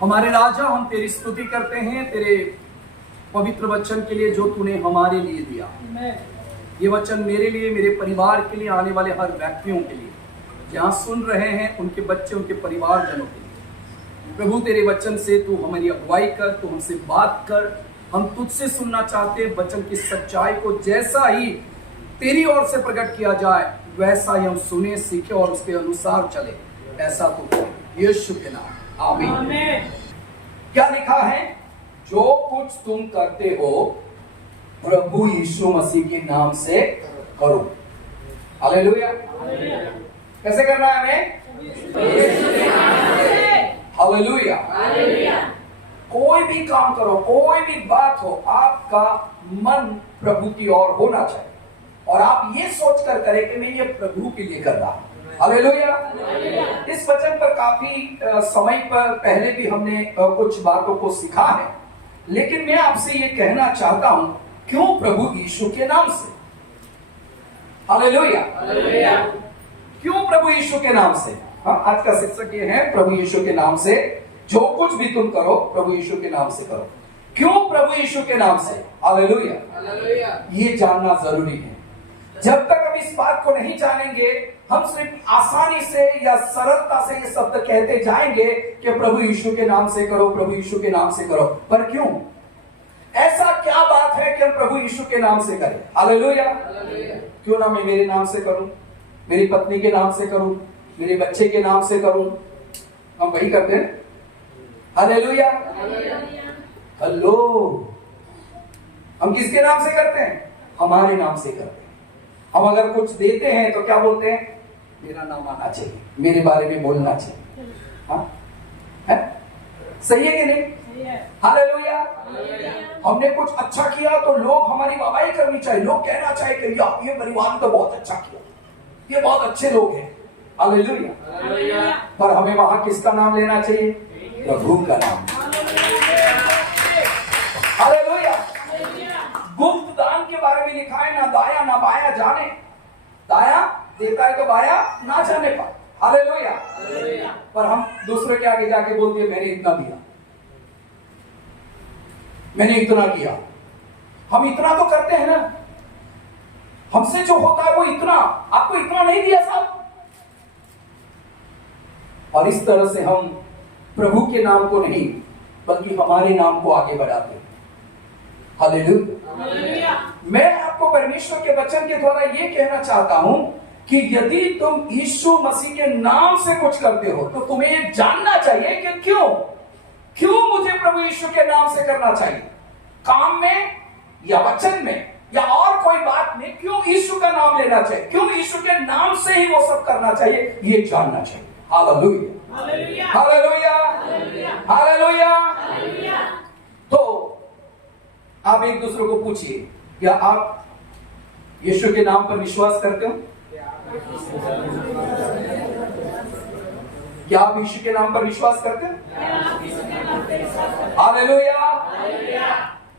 हमारे राजा, हम तेरी स्तुति करते हैं तेरे पवित्र वचन के लिए जो तूने हमारे लिए दिया। ये वचन मेरे लिए, मेरे परिवार के लिए, आने वाले हर व्यक्तियों के लिए, जहाँ सुन रहे हैं उनके बच्चे, उनके परिवारजनों के लिए। प्रभु तेरे वचन से तू हमारी अगुवाई कर, तू हमसे बात कर। हम तुझसे सुनना चाहते हैं वचन की सच्चाई को, जैसा ही तेरी ओर से प्रकट किया जाए वैसा ही हम सुने, सीखे और उसके अनुसार चले। ऐसा तो करे यीशु के नाम, आमीन। क्या लिखा है? जो कुछ तुम करते हो प्रभु यीशु मसीह के नाम से करो। हालेलुया। कैसे करना है हमें? हालेलुया। कोई भी काम करो, कोई भी बात हो, आपका मन प्रभु की ओर होना चाहिए और आप ये सोच कर करें कि मैं ये प्रभु के लिए कर रहा हूं। हालेलुया। इस वचन पर काफी समय पर पहले भी हमने कुछ बातों को सीखा है, लेकिन मैं आपसे ये कहना चाहता हूं, क्यों प्रभु यीशु के नाम से? हालेलुया। क्यों प्रभु यीशु के नाम से? आज का शीर्षक ये है, प्रभु यीशु के नाम से जो कुछ भी तुम करो प्रभु यीशु के नाम से करो। क्यों प्रभु यीशु के नाम से? हालेलुया। ये जानना जरूरी है। जब तक हम इस बात को नहीं जानेंगे, हम सिर्फ आसानी से या सरलता से ये शब्द कहते जाएंगे कि प्रभु यीशु के नाम से करो, प्रभु यीशु के नाम से करो। पर क्यों? ऐसा क्या बात है कि हम प्रभु यीशु के नाम से करें? हालेलुया। क्यों ना मैं मेरे नाम से करूं, मेरी पत्नी के नाम से करूं, मेरे बच्चे के नाम से करूं? हम वही करते हैं। हालेलुया। हेलो, हम किसके नाम से करते हैं? हमारे नाम से करते हैं। हम अगर कुछ देते हैं तो क्या बोलते हैं? मेरा नाम आना चाहिए, मेरे बारे में बोलना चाहिए। हाँ, है? सही है कि नहीं? हालेलुया। हमने कुछ अच्छा किया तो लोग हमारी वाहवाही करनी चाहिए, लोग कहना चाहिए कि ये परिवार ने तो बहुत अच्छा किया, ये बहुत अच्छे लोग हैं। हालेलुया। पर हमें वहां किसका नाम लेना चाहिए? प्रभु का नाम। हालेलुया। गुप्त दान के बारे में लिखा है, ना दाया ना बाया जाने। दाया देता है तो बाया ना जाने पाए। हालेलुया। पर हम दूसरे के आगे जाके बोलते हैं, मैंने इतना दिया, मैंने इतना किया। हम इतना तो करते हैं ना, हमसे जो होता है वो इतना, आपको इतना नहीं दिया साहब। और इस तरह से हम प्रभु के नाम को नहीं बल्कि हमारे नाम को आगे बढ़ाते हैं। हालेलुया। मैं आपको परमेश्वर के वचन के द्वारा ये कहना चाहता हूं कि यदि तुम यीशु मसीह के नाम से कुछ करते हो तो तुम्हें ये जानना चाहिए कि क्यों मुझे प्रभु यीशु के नाम से करना चाहिए। काम में या वचन में या और कोई बात में क्यों यीशु का नाम लेना चाहिए, क्यों यीशु के नाम से ही वो सब करना चाहिए, ये जानना चाहिए। हालेलुया। हालेलुया। हालेलुया। तो आप एक दूसरे को पूछिए, क्या आप यीशु के नाम पर विश्वास करते हो? क्या आप यीशु के नाम पर विश्वास करते हैं? हालेलुया।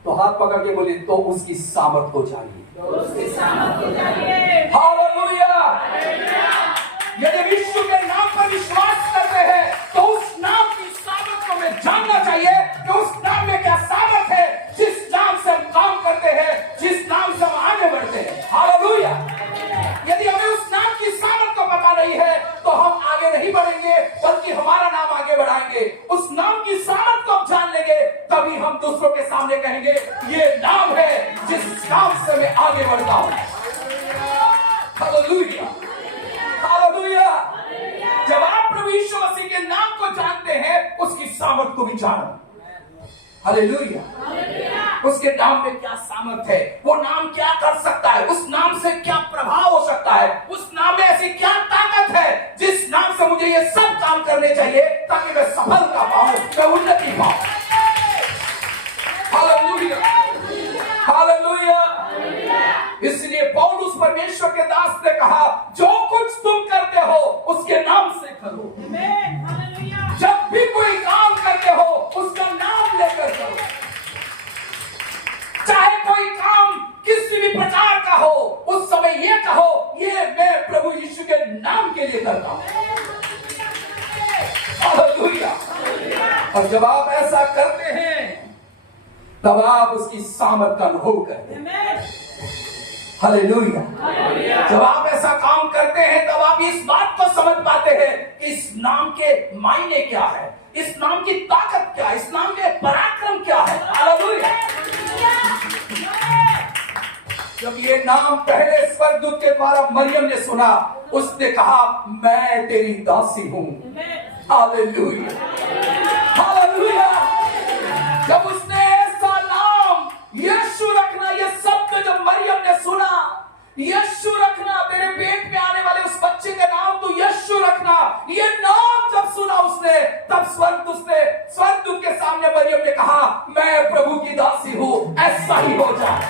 तो हाथ पकड़ के बोलिए, तो उसकी सामर्थ को जानिए। हालेलुया। यदि यीशु के नाम पर विश्वास करते हैं तो उस नाम की सामर्थ को हमें जानना चाहिए कि उस नाम में क्या सामर्थ है, जिस नाम से हम काम करते हैं, जिस नाम से हम आगे बढ़ते हैं। हालेलुया। यदि हमें उस नाम की सामर्थ को पता नहीं है तो हम आगे नहीं बढ़ेंगे बल्कि हमारा नाम आगे बढ़ाएंगे। उस नाम की सामर्थ को हम जान लेंगे, तभी हम दूसरों के सामने कहेंगे, ये नाम है जिस नाम से मैं आगे बढ़ता हूं। हालेलुया। हालेलुया। जब आप प्रभु यीशु मसीह के नाम को जानते हैं, उसकी सामर्थ को भी जानो। हालेलुया। उसके नाम में क्या सामर्थ है, वो नाम क्या कर सकता है, उस नाम से क्या प्रभाव हो सकता है, उस नाम में ऐसी क्या ताकत है जिस नाम से मुझे ये सब काम करने चाहिए ताकि मैं सफलता पाऊं, मैं उन्नति पाऊं। हालेलुया। हालेलुया। इसलिए पौलुस परमेश्वर के दास ने कहा, जो कुछ तुम करते हो उसके नाम से करो। जब भी कोई काम करते हो उसका नाम लेकर करो। चाहे कोई काम किसी भी प्रकार का हो, उस समय ये कहो, ये मैं प्रभु यीशु के नाम के लिए करता हूं। हालेलुया। और जब आप ऐसा करते हैं तब आप उसकी सामर्थ का अनुभव करते हैं। हालेलुया। जब आप ऐसा काम करते हैं तब आप इस बात को समझ पाते हैं कि इस नाम के मायने क्या है, इस नाम की ताकत क्या है, इस नाम के पराक्रम क्या है। हालेलुया। जब ये नाम पहले स्वर्गदूत के द्वारा मरियम ने सुना, उसने कहा मैं तेरी दासी हूं। Hallelujah, hallelujah. जब उसने ऐसा नाम यीशु रखना, ये शब्द जब मरियम ने सुना, यीशु रखना, तेरे पेट में आने वाले उस बच्चे का नाम तो यीशु रखना, ये नाम जब सुना उसने, तब स्वर्गदूत के सामने मरियम ने कहा मैं प्रभु की दासी हूं, ऐसा ही हो जाए।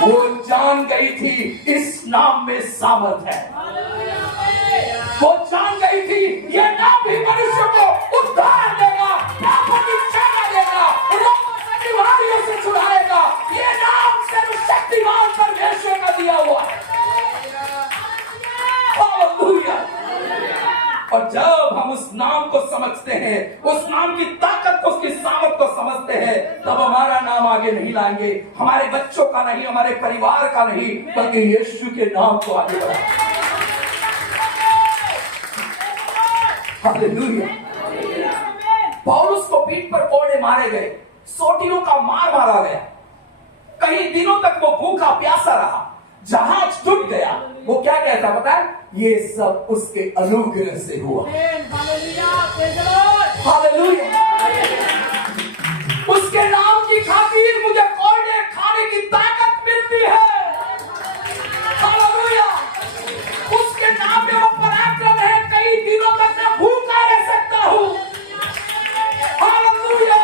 वो जान गई थी इस नाम में सामर्थ है। वो जान गई थी ये नाम भी मनुष्य को उद्धार देगा, पापों की क्षमा देगा, रोगों से, बीमारियों से छुड़ाएगा। ये नाम सर्वशक्तिमान परमेश्वर का दिया हुआ है। हालेलुया। और जब हम उस नाम को समझते हैं, उस नाम की ताकत को, उसकी सामर्थ को समझते हैं, तब हमारा नाम आगे नहीं लाएंगे, हमारे बच्चों का नहीं, हमारे परिवार का नहीं, बल्कि यीशु के नाम को आगे बढ़ाएंगे। हालेलुया। पौलुस को पीठ पर कोड़े मारे गए, सोटियों का मार मारा गया, कई दिनों तक वो भूखा प्यासा रहा, जहाज टूट गया। वो क्या कहता पता है? ये सब उसके अनुग्रह से हुआ। हालेलुया। उसके नाम की खातिर मुझे कोड़े खाने की ताकत मिलती है। हालेलुया। उसके नाम में वो पराक्रम है, कई दिनों तक मैं भूखा रह सकता हूं। हालेलुया।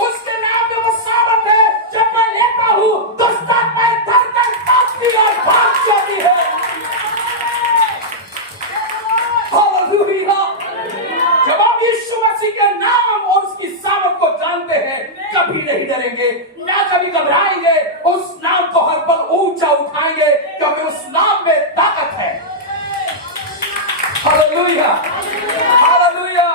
उसके नाम में वो सामर्थ है, जब मैं लेता हूं तो आत्माएं थर-थर कांपती और भाग जाती है। हालेलुया। जब आप यीशु मसीह के नाम और उसकी सामर्थ को जानते हैं, कभी नहीं डरेंगे, ना कभी घबराएंगे, उस नाम को हर पल ऊंचा उठाएंगे, क्योंकि उस नाम में ताकत है। Hallelujah, hallelujah.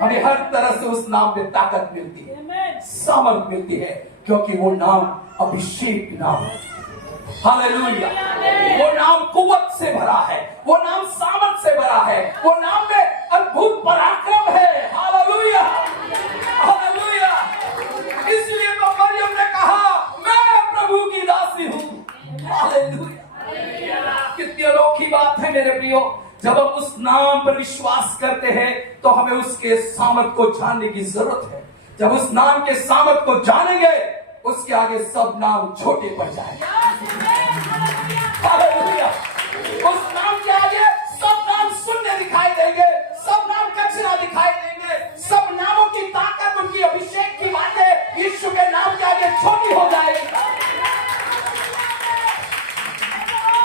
हमें हर तरह से उस नाम में ताकत मिलती है, सामर्थ मिलती है, क्योंकि वो नाम अभिषेक नाम है। हालेलुया। वो नाम कुव्वत से भरा है, वो नाम सामर्थ से भरा है, वो नाम में अद्भुत पराक्रम है। Hallelujah, hallelujah. इसलिए तो मरियम ने कहा मैं प्रभु की दासी हूं। हालेलुया। कितनी अनोखी बात है मेरे प्रियो। जब हम उस नाम पर विश्वास करते हैं तो हमें उसके सामर्थ को जानने की जरूरत है। जब उस नाम के सामर्थ को जानेंगे, उसके आगे सब नाम छोटे पड़ जाएंगे। हालेलुया। उस नाम के आगे सब नाम शून्य दिखाई देंगे, सब नाम कचरा दिखाई देंगे, सब नामों की ताकत, उनकी अभिषेक की बातें यीशु के नाम के आगे छोटी हो जाएगी।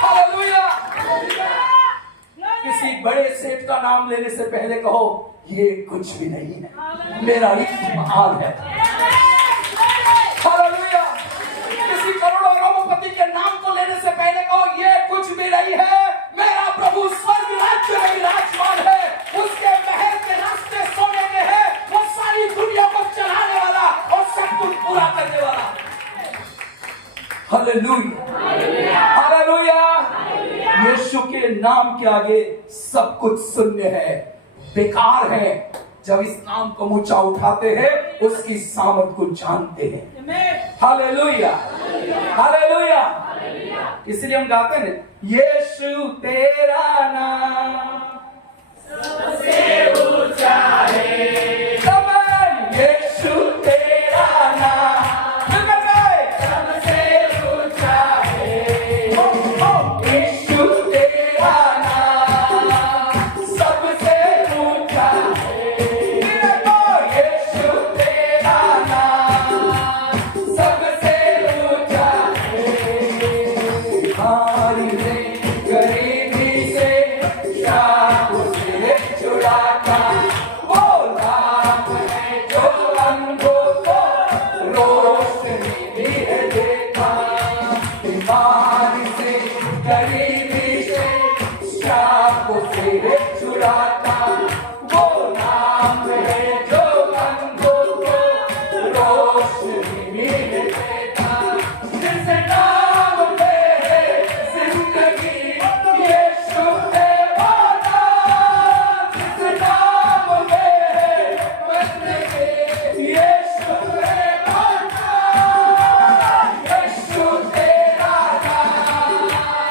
हालेलुया। किसी बड़े सेठ का नाम लेने से पहले कहो ये कुछ भी नहीं है, मेरा इस्तेमाल है। हालेलुया। किसी करोड़ों रोमपति के नाम को लेने से पहले कहो ये कुछ भी नहीं है, मेरा प्रभु स्वर्ग राज्य में विराजमान है, उसके महल के रास्ते सोने के हैं, वो सारी दुनिया को चलाने वाला और सब कुछ पूरा करने वाला। Hallelujah, hallelujah. यीशु के नाम के आगे सब कुछ शून्य है, बेकार है। जब इस नाम को ऊंचा उठाते हैं, उसकी सामर्थ को जानते हैं। Hallelujah, hallelujah. इसलिए हम गाते हैं यीशु तेरा नाम सबसे ऊंचा है। यीशु तेरा नाम सबसे ऊंचा है। यीशु तेरा नाम सबसे ऊंचा है। यीशु तेरा नाम सबसे ऊंचा है। हमारी गरीबी से छुड़ाता, वो नाम है जो अंधों को रोशनी में देता। जिस नाम पे है जिंदगी, यीशु है वो नाम। जिस नाम पे है बंदगी, यीशु है वो नाम। यीशु तेरा नाम,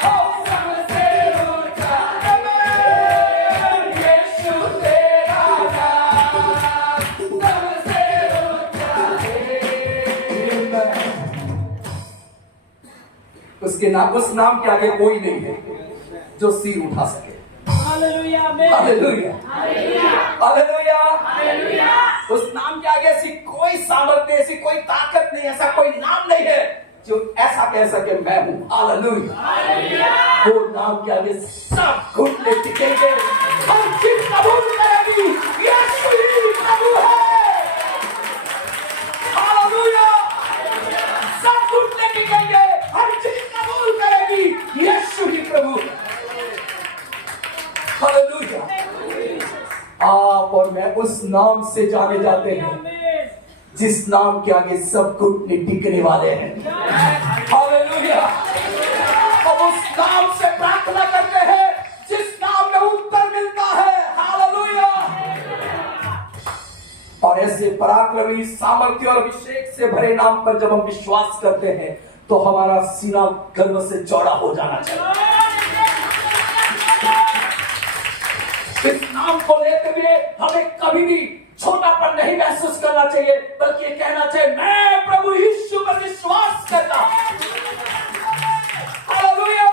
ओ सबसे ऊंचा नाम। यीशु तेरा नाम, सबसे ऊंचा है। उसके नाम, उस नाम के आगे कोई नहीं है जो सिर उठा सके। Hallelujah amen. हालेलुया, हालेलुया। उस नाम के आगे ऐसी कोई सामर्थ्य, ऐसी कोई ताकत नहीं, ऐसा कोई नाम नहीं है जो ऐसा कह सके मैं हूं। हालेलुया। वो नाम के आगे सब घुटने टिकेंगे, हर चीज कबूल करेगी, यीशु ही प्रभु है। हालेलुया। सब घुटने टिकेंगे, हर चीज कबूल करेगी, यीशु ही प्रभु है। हालेलुया। आप और मैं उस नाम से जाने जाते हैं जिस नाम के आगे सब घुटने टिकने वाले हैं। हालेलुया। अब उस नाम से प्रार्थना करते हैं जिस नाम में उत्तर मिलता है। हालेलुया। और ऐसे पराक्रमी, सामर्थ्य और अभिषेक से भरे नाम पर जब हम विश्वास करते हैं तो हमारा सीना गर्व से चौड़ा हो जाना चाहिए। इस नाम को लेते हुए हमें कभी भी छोटापन नहीं महसूस करना चाहिए, बल्कि ये कहना चाहिए मैं प्रभु यीशु पर विश्वास करता हूं। हालेलुया।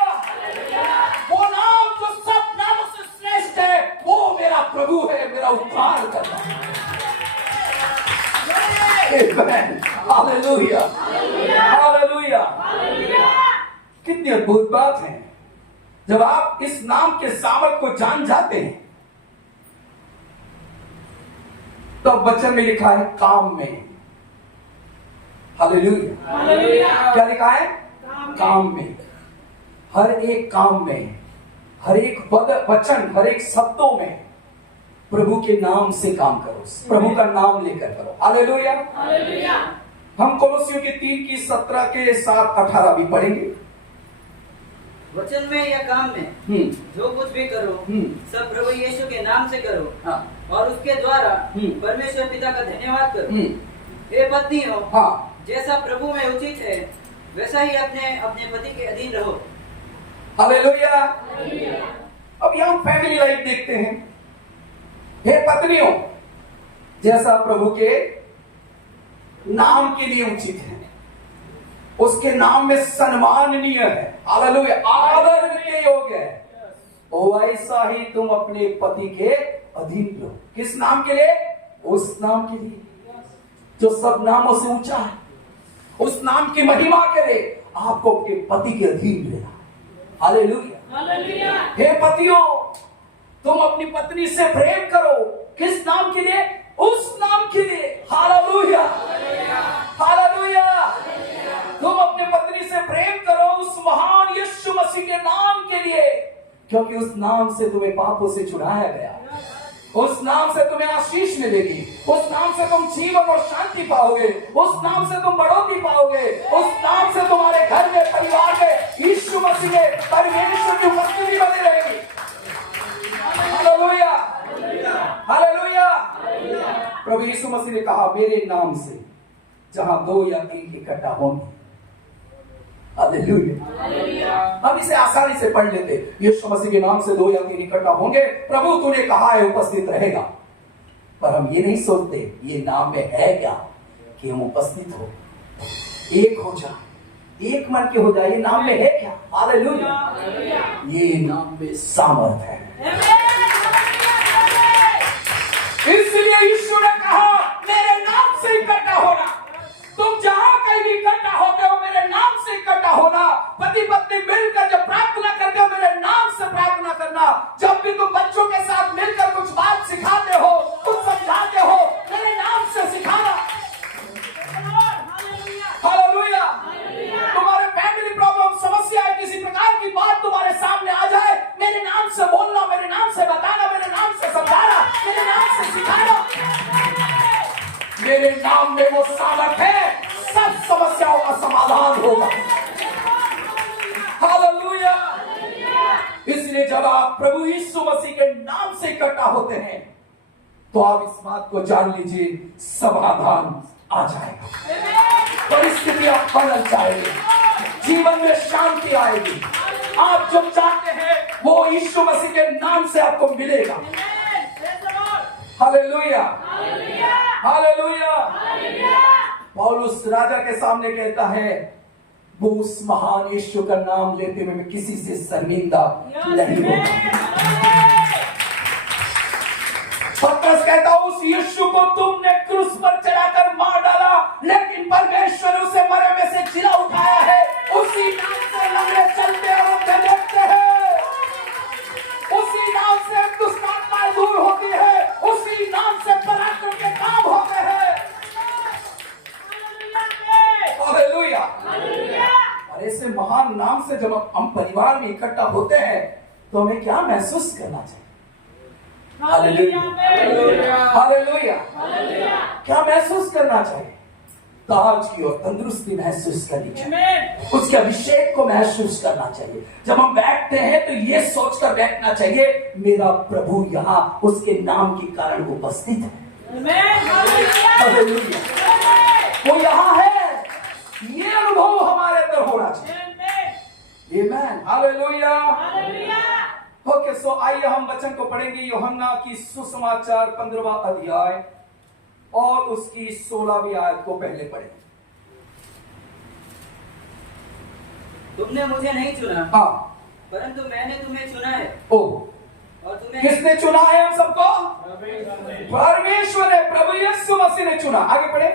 वो नाम जो सब नामों से श्रेष्ठ है, वो मेरा प्रभु है, मेरा उद्धार करता है। आमेन। हालेलुया, हालेलुया। कितनी अद्भुत बात है जब आप इस नाम के सामर्थ को जान जाते हैं। तो वचन में लिखा है काम में। हालेलुया। क्या लिखा है? काम में। हर एक काम में, हर एक वचन, हर एक शब्दों में प्रभु के नाम से काम करो, प्रभु का नाम लेकर करो। हालेलुया। हम कोलोसियों के 3 की 17 के 7-18 भी पढ़ेंगे। वचन में या काम में जो कुछ भी करो सब प्रभु यीशु के नाम से करो। हाँ। और उसके द्वारा परमेश्वर पिता का धन्यवाद करो। हे पत्नियों, हाँ। जैसा प्रभु में उचित है वैसा ही अपने अपने पति के अधीन रहो। हालेलुया। अब यहाँ फैमिली लाइफ देखते हैं। हे पत्नियों, जैसा प्रभु के नाम के लिए उचित है, उसके नाम में सम्माननीय है, हालेलुया, आदर के योग्य है, वैसा ही तुम अपने पति के अधीन रहो। किस नाम के लिए? उस नाम के लिए जो सब नामों से ऊंचा है। उस नाम की महिमा के लिए आपको अपने पति के अधीन रहना। हालेलुया। हे पतियों, तुम अपनी पत्नी से प्रेम करो। किस नाम के लिए? उस नाम के लिए। Hallelujah, hallelujah. तुम अपने पत्नी से प्रेम करो उस महान यीशु मसीह के नाम के लिए, क्योंकि उस नाम से तुम्हें पापों से छुड़ाया गया। उस नाम से तुम्हें आशीष मिलेगी। उस नाम से तुम जीवन और शांति पाओगे। उस नाम से तुम बढ़ोतरी पाओगे। उस नाम से तुम्हारे घर में, परिवार में यीशु मसीह में परमेश्वर की उपस्थिति बनी रहेगी। Hallelujah, hallelujah. प्रभु यीशु मसीह ने कहा मेरे नाम से जहां 2 या 3 इकट्ठा होंगे। हालेलुया। हम इसे आसानी से पढ़ लेते, यीशु मसीह के नाम से 2 या 3 इकट्ठा होंगे, प्रभु तूने कहा है उपस्थित रहेगा। पर हम ये नहीं सोचते ये नाम में है क्या कि हम उपस्थित हो, एक हो जाए, एक मन के हो जाए। ये नाम में है क्या? हालेलुया। ये नाम में सामर्थ है। इसलिए यीशु ने कहा मेरे नाम से इकट्ठा होना। तुम जहां कहीं भी इकट्ठा होते हो मेरे नाम से इकट्ठा होना। पति पत्नी मिलकर जब प्रार्थना करते हो मेरे नाम से प्रार्थना करना। जब भी तुम बच्चों के साथ मिलकर कुछ बात सिखाते हो, कुछ समझाते हो, मेरे नाम से सिखाना। हालेलुया। तुम्हारे फैमिली प्रॉब्लम, समस्या है, किसी प्रकार की बात तुम्हारे सामने आ जाए, मेरे नाम से बोलना, मेरे नाम मेरे नाम में वो सामर्थ है, सब समस्याओं का समाधान होगा। हालेलुया। इसलिए जब आप प्रभु यीशु मसीह के नाम से इकट्ठा होते हैं तो आप इस बात को जान लीजिए, समाधान आ जाएगा, परिस्थितियां बदल जाएगी, जीवन में शांति आएगी। आप जो चाहते हैं वो यीशु मसीह के नाम से आपको मिलेगा। Hallelujah, hallelujah. पौलुस राजा के सामने कहता है, वो उस महान यीशु का नाम लेते हुए मैं किसी से शर्मिंदा नहीं होगा। पतरस कहता है, उस यीशु को तुमने क्रूस पर चढ़ाकर मार डाला, लेकिन परमेश्वर उसे मरे में से जिला उठाया है। उसी नाम से लंगड़े चलते और उठते देखते हैं, उसी नाम से दुष्ट आत्माएं दूर होती है, उसी नाम से पराक्रम के काम होते हैं। हालेलुया। और ऐसे महान नाम से जब हम परिवार में इकट्ठा होते हैं तो हमें क्या महसूस करना चाहिए? Hallelujah, hallelujah. क्या महसूस करना चाहिए? ताजगी और तंदुरुस्ती महसूस करनी चाहिए, उसके अभिषेक को महसूस करना चाहिए। जब हम बैठते हैं तो ये सोचकर बैठना चाहिए, मेरा प्रभु यहाँ उसके नाम के कारण उपस्थित है। हालेलुया, वो यहाँ है, ये अनुभव हमारे अंदर होना चाहिए। आमेन, हालेलुया। ओके, सो आइए हम वचन को पढ़ेंगे। यूहन्ना की सुसमाचार 15वां अध्याय और उसकी 16वीं आयत को पहले पढ़ेंगे। तुमने मुझे नहीं चुना, हाँ, परंतु मैंने तुम्हें चुना है। ओ, और तुम्हें किसने चुना है हम सबको? परमेश्वर ने, प्रभु यीशु मसीह ने चुना। आगे पढ़े।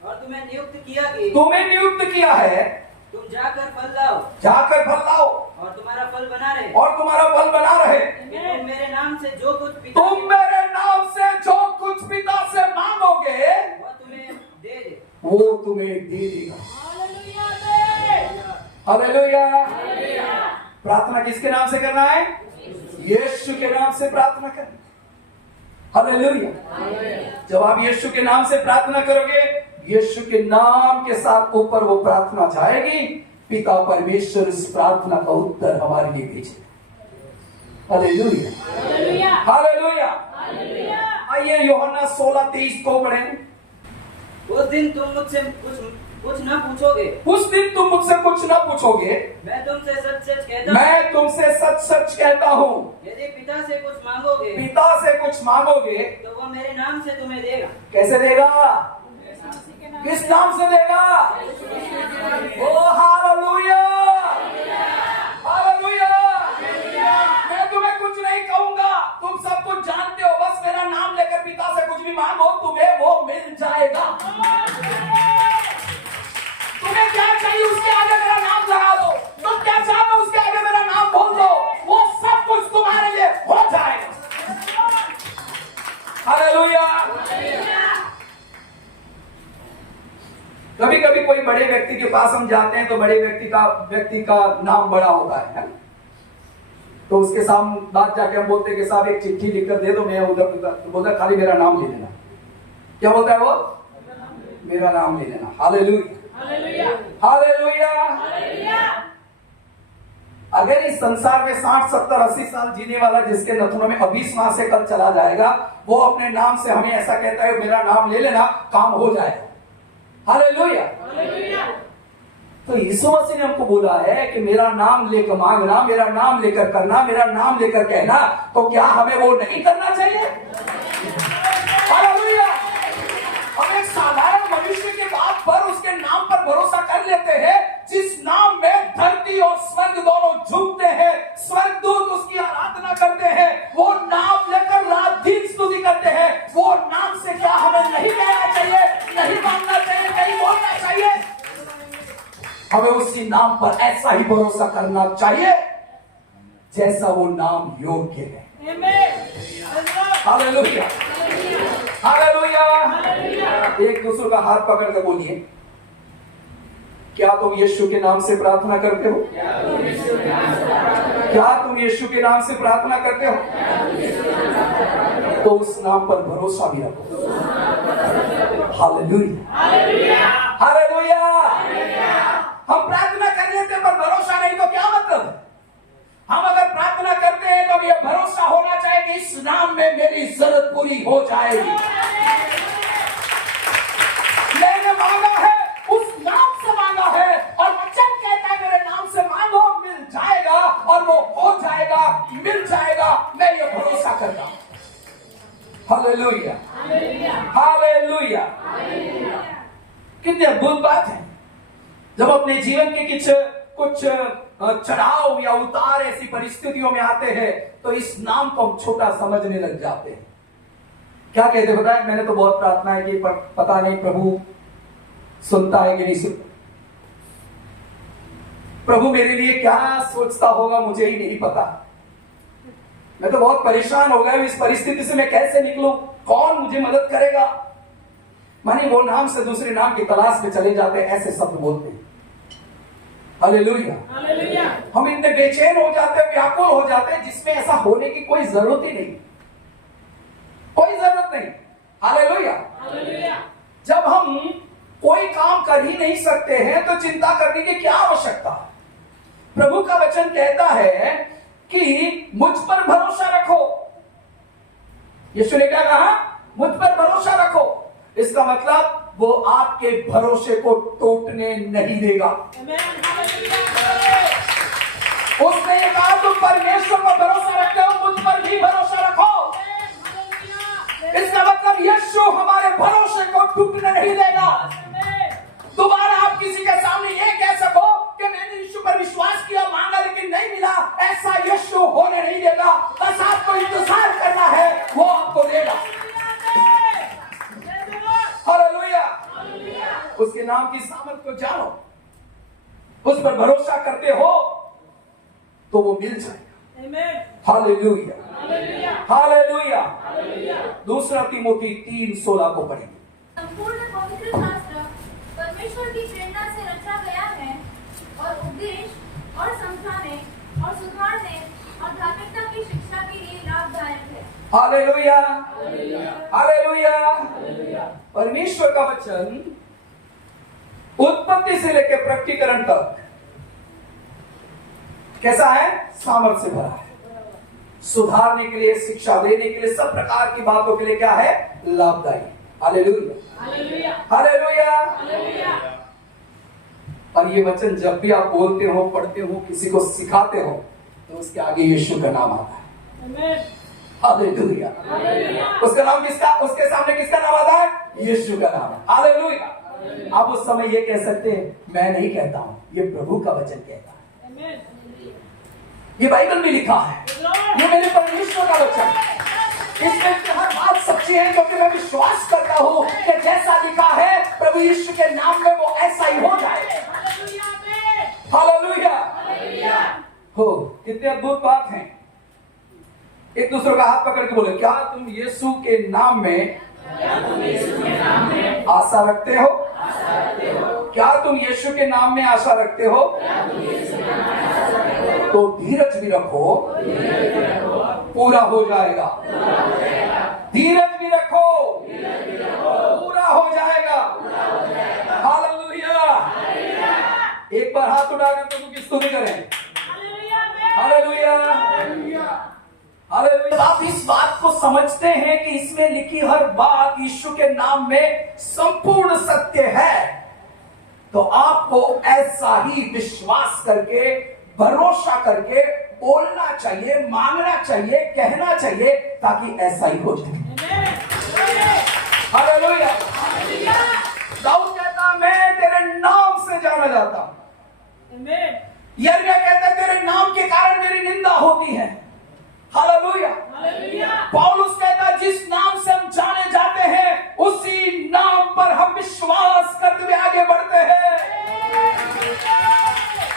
और तुम्हें नियुक्त किया कि तुम्हें नियुक्त किया है, तुम जाकर फल लाओ, जाकर फल लाओ और तुम्हारा फल बना रहे, और तुम्हारा फल बना रहे। तुम मेरे नाम से जो कुछ पिता तुम मेरे नाम से जो कुछ पिता से मांगोगे वह तुम्हें दे दे। वो तुम्हें दे देगा। हालेलुया। प्रार्थना किसके नाम से करना है? यीशु के नाम से प्रार्थना करना। हालेलुया। जब आप यीशु के नाम से प्रार्थना करोगे, यीशु के नाम के साथ ऊपर वो प्रार्थना जाएगी, पिता परमेश्वर इस प्रार्थना का उत्तर हमारे लिए भेजेगा। Hallelujah, hallelujah. आइए यूहन्ना 16:23 को पढ़ें। उस दिन तुम मुझसे कुछ न पूछोगे, उस दिन तुम मुझसे कुछ न पूछोगे, मैं तुमसे सच सच कहता मैं तुमसे सच सच कहता हूँ, यदि पिता से कुछ मांगोगे, पिता से कुछ मांगोगे तो वह मेरे नाम से तुम्हें देगा। कैसे देगा? किस नाम से देगा? ओ हालेलुया, हालेलुया। मैं तुम्हें कुछ नहीं कहूंगा, तुम सब कुछ जानते हो, बस मेरा नाम लेकर पिता से कुछ भी मांगो, तुम्हें वो मिल जाएगा। तुम्हें क्या चाहिए उसके आगे मेरा नाम लगा दो, तुम क्या चाहो उसके आगे मेरा नाम बोल दो, वो सब कुछ तुम्हारे लिए हो जाएगा। हालेलुया। कभी कभी कोई बड़े व्यक्ति के पास हम जाते हैं तो बड़े व्यक्ति का नाम बड़ा होता है, तो उसके सामने बात जाके हम बोलते हैं कि साहब एक चिट्ठी लिखकर दे दो, मैं उधर तो बोलता खाली मेरा नाम ले लेना। क्या बोलता है वो? मेरा नाम ले लेना। Hallelujah, hallelujah. अगर इस संसार में 60, 70, 80 साल जीने वाला जिसके नथुनों में अविश्वास से कल चला जाएगा, वो अपने नाम से हमें ऐसा कहता है मेरा नाम ले लेना, काम हो जाएगा। हालेलुया। तो यीशु मसीह ने हमको बोला है कि मेरा नाम लेकर मांगना, मेरा नाम लेकर करना, मेरा नाम लेकर कहना, तो क्या हमें वो नहीं करना चाहिए? हालेलुया। हम एक साधारण मनुष्य के बात पर, उसके नाम पर भरोसा कर लेते हैं, जिस नाम में धरती और स्वर्ग दोनों झुकते हैं, स्वर्गदूत उसकी आराधना करते हैं, वो नाम लेकर रात दिन स्तुति करते हैं। वो नाम से क्या हमें नहीं कहना चाहिए, नहीं मांगना चाहिए, नहीं बोलना चाहिए? हमें उसी नाम पर ऐसा ही भरोसा करना चाहिए जैसा वो नाम योग्य है। Hallelujah, hallelujah. एक दूसरे का हाथ पकड़ कर बोलिए, क्या तुम यीशु के नाम से प्रार्थना करते हो? क्या तुम यीशु के नाम से प्रार्थना करते हो? तो उस नाम पर भरोसा भी रखो, हालेलुया, हालेलुया। हम प्रार्थना कर लेते पर भरोसा नहीं तो क्या मतलब है? हम अगर प्रार्थना करते हैं तो ये भरोसा होना चाहिए कि इस नाम में मेरी जरूरत पूरी हो जाएगी। मैंने मांगा है, उस नाम से मांगा है, और वचन कहता है मेरे नाम से मांगो मिल जाएगा, और वो हो जाएगा, मिल जाएगा। मैं ये भरोसा करता हूं। हालेलुया, हालेलुया। कितनी अद्भुत बात है जब अपने जीवन के कुछ चढ़ाव या उतार ऐसी परिस्थितियों में आते हैं तो इस नाम को हम छोटा समझने लग जाते हैं। क्या कहते पता है, मैंने तो बहुत प्रार्थनाएं की पर पता नहीं प्रभु सुनता है कि नहीं सुनता। प्रभु मेरे लिए क्या सोचता होगा मुझे ही नहीं पता। मैं तो बहुत परेशान हो गया हूं, इस परिस्थिति से मैं कैसे निकलूं, कौन मुझे मदद करेगा। मानी वो नाम से दूसरे नाम की तलाश में चले जाते हैं, ऐसे शब्द बोलते हैं। Hallelujah, hallelujah. हम इतने बेचैन हो जाते हैं, व्याकुल हो जाते हैं, जिसमें ऐसा होने की कोई जरूरत ही नहीं, कोई जरूरत नहीं। Hallelujah, hallelujah. जब हम कोई काम कर ही नहीं सकते हैं तो चिंता करने की क्या आवश्यकता। प्रभु का वचन कहता है कि मुझ पर भरोसा रखो। यीशु ने क्या कहा? मुझ पर भरोसा रखो। इसका मतलब वो आपके भरोसे को टूटने नहीं देगा। उसने ये कहा तुम परमेश्वर पर भरोसा रखते हो, मुझ पर भी भरोसा रखो। इसका मतलब यीशु हमारे भरोसे को टूटने नहीं देगा। दोबारा आप किसी के सामने ये कह सको कि मैंने यीशु पर विश्वास किया, मांगा लेकिन नहीं मिला, ऐसा यीशु होने नहीं देगा। बस आपको इंतजार करना है, वो आपको देगा। हालेलुया, उसके नाम की सामर्थ को जानो, उस पर भरोसा करते हो तो वो मिल जाएगा। Hallelujah, hallelujah. दूसरा तीमुथी 3:16 को पढ़ेंगे। संपूर्ण पवित्र शास्त्र परमेश्वर की प्रेरणा से रचा गया है और उपदेश और समझाने और सुधारने और धार्मिकता की शिक्षा के लिए लाभदायक है। Hallelujah, hallelujah. परमेश्वर का वचन उत्पत्ति से लेकर प्रकटीकरण तक कैसा है? सामर्थ्य से भरा है। सुधारने के लिए, शिक्षा देने के लिए, सब प्रकार की बातों के लिए क्या है? लाभदायी। Hallelujah, hallelujah. और ये वचन जब भी आप बोलते हो, पढ़ते हो, किसी को सिखाते हो तो उसके आगे यीशु का नाम आता है। हालेलुया। उसका नाम किसका? उसके सामने किसका नाम आता है? यीशु का नाम है। हालेलुया। आप उस समय ये कह सकते हैं मैं नहीं कहता हूं, ये प्रभु का वचन कहता है, ये बाइबल में लिखा है, ये मेरे परमेश्वर का वचन है। इसमें हर बात सच्ची है क्योंकि मैं विश्वास करता हूं कि जैसा लिखा है प्रभु यीशु के नाम में वो ऐसा ही हो जाए। हालेलुया। हो, कितनी अद्भुत बात है। एक दूसरे का हाथ पकड़ के बोले क्या तुम यीशु के नाम में आशा रखते हो? क्या तुम यीशु के नाम में आशा रखते हो? तो धीरज भी रखो, पूरा हो जाएगा। धीरज भी रखो, पूरा हो जाएगा। हालेलुया। एक बार हाथ उठाकर प्रभु की स्तुति करें। Hallelujah, hallelujah. आप इस बात को समझते हैं कि इसमें लिखी हर बात यीशु के नाम में संपूर्ण सत्य है, तो आपको ऐसा ही विश्वास करके, भरोसा करके बोलना चाहिए, मांगना चाहिए, कहना चाहिए, ताकि ऐसा ही हो जाए। हालेलुया। दाऊद कहता मैं तेरे नाम से जाना जाता हूं। यिर्मयाह कहता तेरे नाम के कारण मेरी निंदा होती है। हालेलुया। पौलुस कहता जिस नाम से हम जाने जाते हैं उसी नाम पर हम विश्वास करते हुए आगे बढ़ते हैं।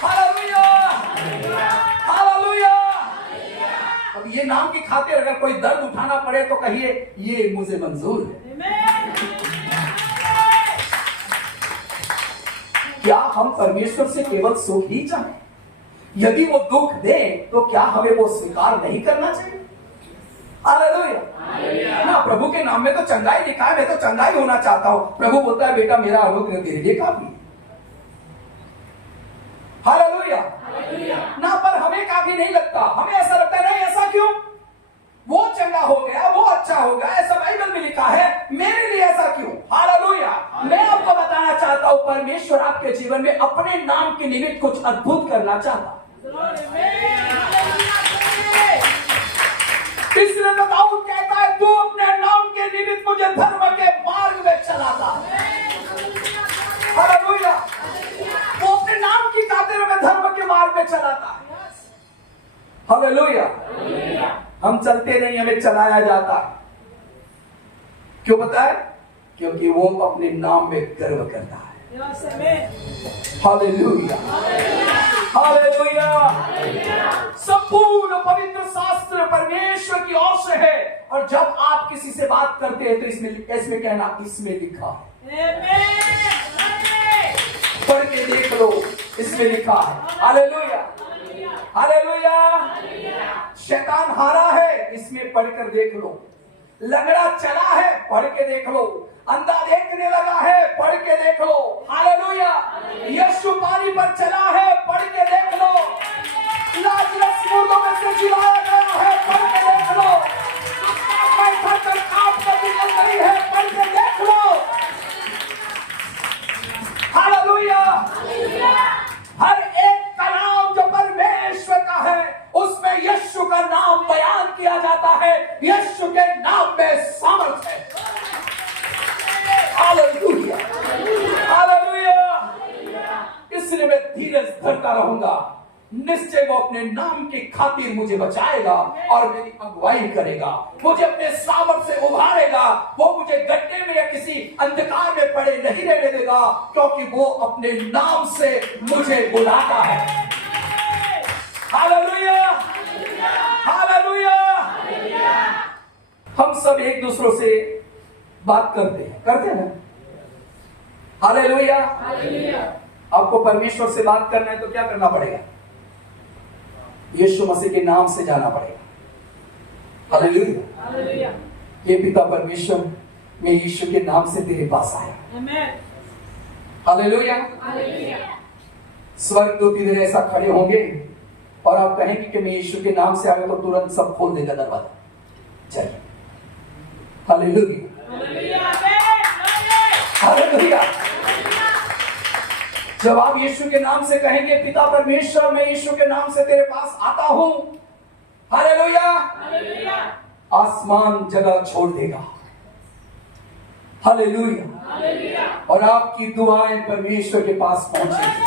Hallelujah, hallelujah. अब ये नाम की खातिर अगर कोई दर्द उठाना पड़े तो कहिए ये मुझे मंजूर है। क्या हम परमेश्वर से केवल सुख ही चाहें? यदि वो दुख दे तो क्या हमें वो स्वीकार नहीं करना चाहिए? हालेलुया। ना प्रभु के नाम में तो चंगाई लिखा है, मैं तो चंगाई होना चाहता हूं। प्रभु बोलता है बेटा मेरा अनुग्रह तेरे लिए काफी है। हालेलुया। ना पर हमें काफी नहीं लगता, हमें ऐसा लगता है नहीं ऐसा क्यों, वो चंगा हो गया, वो अच्छा हो गया, ऐसा बाइबल में लिखा है, मेरे लिए ऐसा क्यों। हालेलुया। मैं आपको बताना चाहता हूं परमेश्वर आपके जीवन में अपने नाम के निमित्त कुछ अद्भुत करना चाहता। इसलिए तो दाऊद कहता है तू अपने नाम के निमित्त मुझे धर्म के मार्ग में चलाता है। हालेलुया। वो अपने नाम की खातिर में धर्म के मार्ग में चलाता है। हालेलुया। हम चलते नहीं, हमें चलाया जाता है। क्यों पता है? क्योंकि वो अपने नाम में गर्व करता है। हालेलुया। हालेलुया। संपूर्ण पवित्र शास्त्र परमेश्वर की ओर से है, और जब आप किसी से बात करते हैं तो इसमें कहना इसमें लिखा है। पढ़ के देख लो, इसमें लिखा है। हालेलुया। हालेलुया। शैतान हारा है, इसमें पढ़कर देख लो। लंगड़ा चला है, पढ़ के देख लो। अंधा देखने लगा है, पढ़ के देख लो। हालेलुया। यीशु पानी पर चला है, पढ़ के देख लो। लाजरस मुर्दों में से जिलाया गया है, पढ़ के देख लो। बैठा कर कांप कर निकल गई है, पढ़ के देख लो। हालेलुया। हर एक का नाम जो परमेश्वर का है उसमें यीशु का नाम बयान किया जाता है। यीशु के नाम में सामर्थ है। हालेलुया। हालेलुया। इसलिए मैं धीरज धरता रहूंगा। निश्चय वो अपने नाम की खातिर मुझे बचाएगा और मेरी अगुवाई करेगा, मुझे अपने सामर्थ से उभारेगा। वो मुझे गड्ढे में या किसी अंधकार में पड़े नहीं रहने देगा, क्योंकि वो अपने नाम से मुझे बुलाता है। हालेलुया। हालेलुया। हम सब एक दूसरों से बात करते हैं। हालेलुया। आपको परमेश्वर से बात करना है तो क्या करना पड़ेगा? यीशु मसीह के नाम से जाना पड़ेगा। हालेलुया। ये पिता परमेश्वर, मैं यीशु के नाम से तेरे पास आया। हालेलुया। स्वर्ग दूत इधर ऐसा खड़े होंगे और आप कहेंगे कि मैं यीशु के नाम से आया, तो तुरंत सब खोल देगा दरवाजा। चलिए। हालेलुया। हालेलुया। जब आप यीशु के नाम से कहेंगे पिता परमेश्वर मैं यीशु के नाम से तेरे पास आता हूं, हालेलुया, आसमान जगह छोड़ देगा। हालेलुया। और आपकी दुआएं परमेश्वर के पास पहुंचेगी।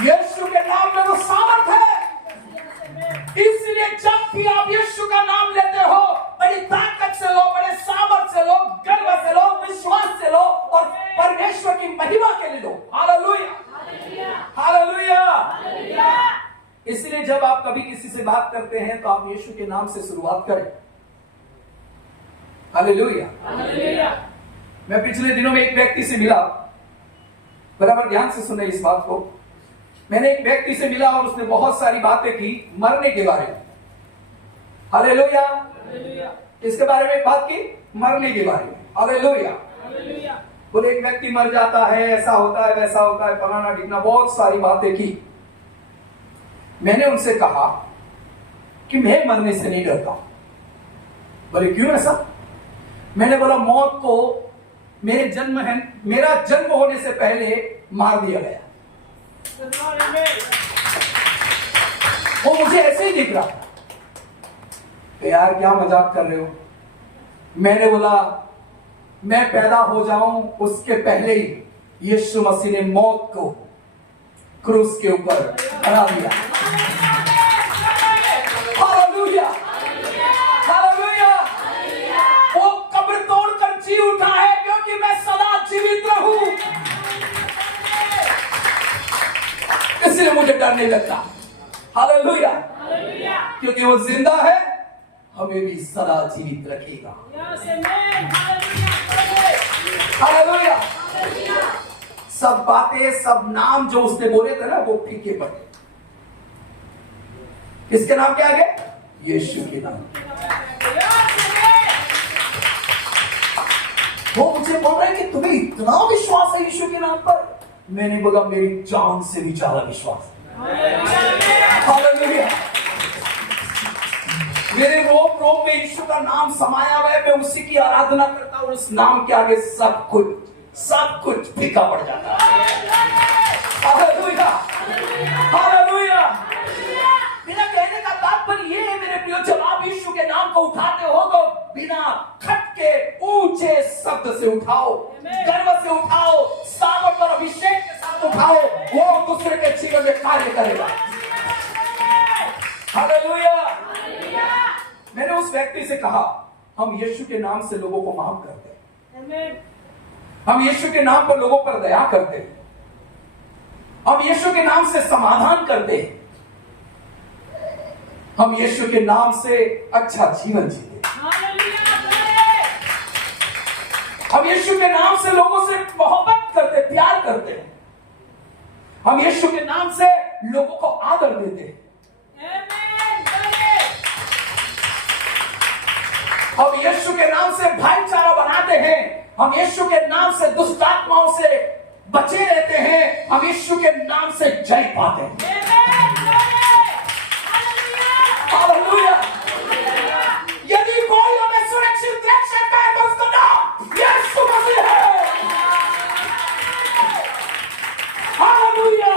यीशु के नाम में वो सामर्थ है। इसलिए जब भी आप यीशु का नाम लेते हो, बड़ी ताकत से लो, बड़े सामर्थ से लो, गर्व से लो, विश्वास से लो और परमेश्वर की महिमा के लिए लो। हालेलुया। हालेलुया। इसलिए जब आप कभी किसी से बात करते हैं तो आप यीशु के नाम से शुरुआत करें। हालेलुया। मैं पिछले दिनों में एक व्यक्ति से मिला, बराबर ध्यान से सुने इस बात को। मैंने एक व्यक्ति से मिला और उसने बहुत सारी बातें की मरने के बारे में। हालेलुया। इसके बारे में बात की, मरने के बारे में। हालेलुया। बोले एक व्यक्ति मर जाता है, ऐसा होता है, वैसा होता है, फलाना ढिकना, बहुत सारी बातें की। मैंने उनसे कहा कि मैं मरने से नहीं डरता। बोले क्यों ऐसा? मैंने बोला मौत को मेरा जन्म होने से पहले मार दिया गया। वो मुझे ऐसे ही दिख रहा था। तो यार क्या मजाक कर रहे हो? मैंने बोला मैं पैदा हो जाऊं उसके पहले ही यीशु मसीह ने मौत को क्रूस के ऊपर हरा दिया। हालेलुया। हालेलुया। वो कब्र तोड़कर जी उठा है क्योंकि मैं सदा जीवित रहूं, इसलिए मुझे डर नहीं लगता। हालेलुया। क्योंकि वो जिंदा है, हमें भी सदा जीवित रखेगा। हालेलुया। सब बातें, सब नाम जो उसने बोले थे ना, वो फीके पड़े। किसके नाम के आगे? यीशु के नाम। वो मुझे बोल रहे हैं कि तुम्हें इतना विश्वास है यीशु के नाम पर। मैंने बोला मेरी जान से भी ज्यादा विश्वास है। हालेलुया। मेरे रोम रोम में यीशु का नाम समाया हुआ है। मैं उसी की आराधना करता हूँ। उस नाम के आगे सब कुछ फीका पड़ जाता है। Hallelujah, hallelujah. मेरा कहने का तात्पर्य ये है मेरे प्रियो, जब आप यीशु के नाम को उठाते हो तो बिना खटके ऊंचे शब्द से उठाओ, गर्व से उठाओ, सामर्थ और अभिषेक के साथ उठाओ। वो दूसरे के जीवन में कार्य करेगा। हालेलुया। मैंने उस व्यक्ति से कहा हम यीशु के नाम से लोगों को माफ करते हैं, हम यीशु के नाम पर लोगों पर दया करते हैं, हम यीशु के नाम से समाधान करते हैं, हम यीशु के नाम से अच्छा जीवन जीते हैं, हम यीशु के नाम से लोगों से मोहब्बत करते, प्यार करते हैं, हम यीशु के नाम से लोगों को आदर देते हैं, हम यीशु के नाम से भाईचारा बनाते हैं, हम यीशु के नाम से दुष्ट आत्माओं से बचे रहते हैं, हम यीशु के नाम से जय पाते हैं। हालेलुया। यदि कोई हमें सुरक्षित रख सकता है तो उसका नाम यीशु मसीह है। हालेलुया।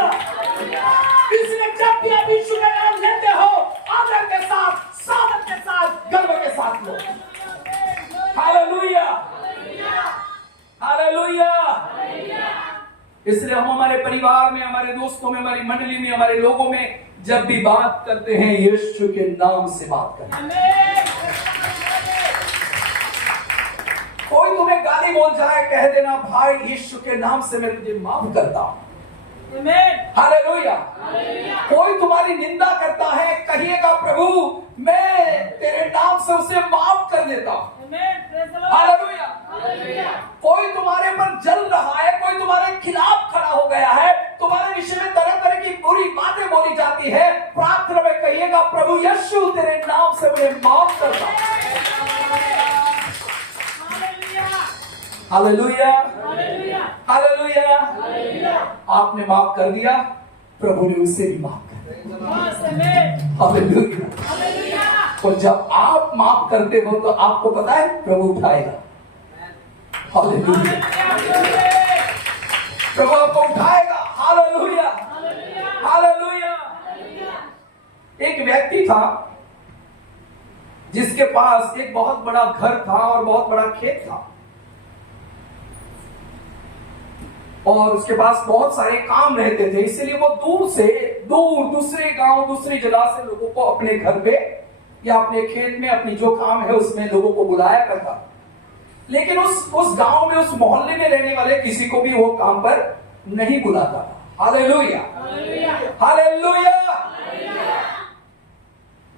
इसलिए जब भी आप यीशु का नाम लेते हो आदर के साथ, सामर्थ के साथ, गर्व के साथ लो। Hallelujah, hallelujah. इसलिए हम हमारे परिवार में, हमारे दोस्तों में, हमारी मंडली में, हमारे लोगों में जब भी बात करते हैं यीशु के नाम से बात करें। कोई तुम्हें गाली बोल जाए कह देना भाई यीशु के नाम से मैं तुझे माफ करता हूं। हालेलुया। कोई तुम्हारी निंदा करता है कहिएगा प्रभु मैं तेरे नाम से उसे माफ कर देता हूं। हालेलुया। कोई तुम्हारे पर जल रहा है, कोई तुम्हारे खिलाफ खड़ा हो गया है, तुम्हारे विषय में तरह तरह की बुरी बातें बोली जाती है, प्रार्थना में कहिएगा प्रभु यीशु तेरे नाम से मुझे माफ करता हूं। Hallelujah, hallelujah. आपने माफ कर दिया, प्रभु ने उसे भी माफ कर दिया। हालेलुया। और जब आप माफ करते हो तो आपको पता है प्रभु उठाएगा। हालेलुया। प्रभु आपको उठाएगा। Hallelujah, hallelujah. एक व्यक्ति था जिसके पास एक बहुत बड़ा घर था और बहुत बड़ा खेत था और उसके पास बहुत सारे काम रहते थे, इसलिए वो दूर दूसरे गांव, दूसरी जगह से लोगों को अपने घर पे या अपने खेत में अपनी जो काम है उसमें लोगों को बुलाया करता। लेकिन उस गांव में, उस मोहल्ले में रहने वाले किसी को भी वो काम पर नहीं बुलाता था। Hallelujah, hallelujah.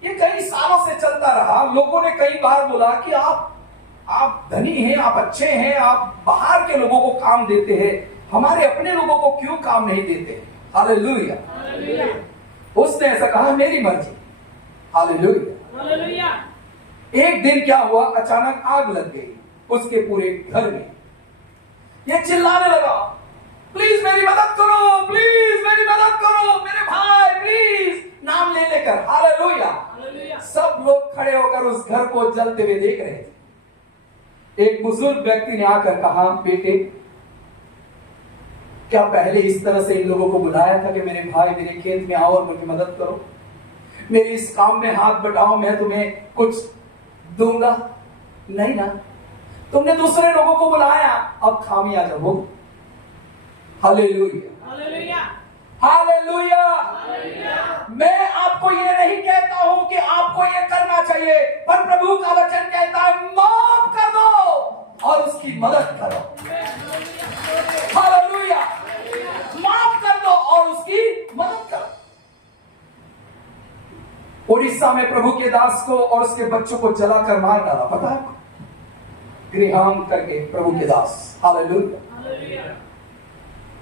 ये कई सालों से चलता रहा। लोगों ने कई बार बोला कि आप धनी हैं, आप अच्छे हैं, आप बाहर के लोगों को काम देते हैं, हमारे अपने लोगों को क्यों काम नहीं देते। हालेलुया। उसने ऐसा कहा मेरी मर्जी। हालेलुया। एक दिन क्या हुआ, अचानक आग लग गई उसके पूरे घर में। ये चिल्लाने लगा प्लीज मेरी मदद करो, प्लीज मेरी मदद करो, मेरे भाई प्लीज, नाम ले लेकर। हालेलुया। सब लोग खड़े होकर उस घर को जलते हुए देख रहे थे। एक बुजुर्ग व्यक्ति ने आकर कहा बेटे क्या पहले इस तरह से इन लोगों को बुलाया था कि मेरे भाई मेरे खेत में आओ और मुझे मदद करो, मेरे इस काम में हाथ बटाओ, मैं तुम्हें कुछ दूंगा? नहीं ना, तुमने दूसरे लोगों को बुलाया, अब खामियाजा हो। Hallelujah, hallelujah. मैं आपको ये नहीं कहता हूं कि आपको ये करना चाहिए, पर प्रभु का वचन कहता है माफ कर दो और उसकी मदद करो। हालेलुया। माफ कर दो और उसकी मदद करो। उड़ीसा में प्रभु के दास को और उसके बच्चों को जलाकर मार डाला, पता है? ग्रेहाम करके प्रभु के दास। हालेलुया।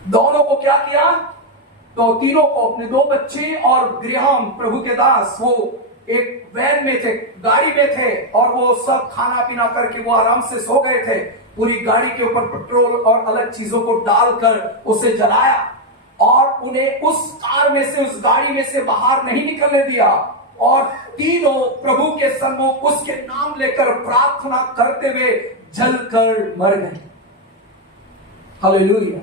दोनों को क्या किया? तो तीनों को, अपने दो बच्चे और ग्रेहाम प्रभु के दास, वो एक वैन में थे, गाड़ी में थे, और वो सब खाना पीना करके वो आराम से सो गए थे। पूरी गाड़ी के ऊपर पेट्रोल और अलग चीजों को डालकर उसे जलाया और उन्हें उस कार में से, उस गाड़ी में से बाहर नहीं निकलने दिया, और तीनों प्रभु के सम्मुख उसके नाम लेकर प्रार्थना करते हुए जलकर मर गए। हालेलुया।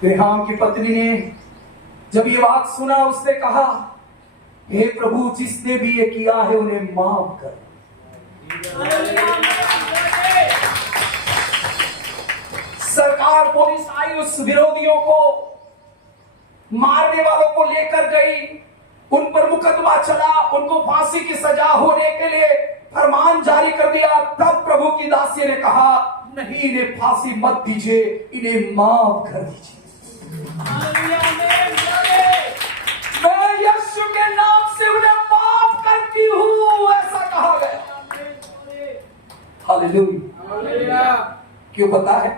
ग्रेहाम की पत्नी ने जब ये बात सुना, उसने कहा, हे प्रभु, जिसने भी ये किया है उन्हें माफ कर। सरकार, पुलिस आई, उस विरोधियों को, मारने वालों को लेकर गई, उन पर मुकदमा चला, उनको फांसी की सजा होने के लिए फरमान जारी कर दिया। तब प्रभु की दासी ने कहा, नहीं, इन्हें फांसी मत दीजिए, इन्हें माफ कर दीजिए। मैं यीशु के नाम से उन्हें माफ करती हूं, ऐसा कहा गया। हालेलुया। क्यों पता है?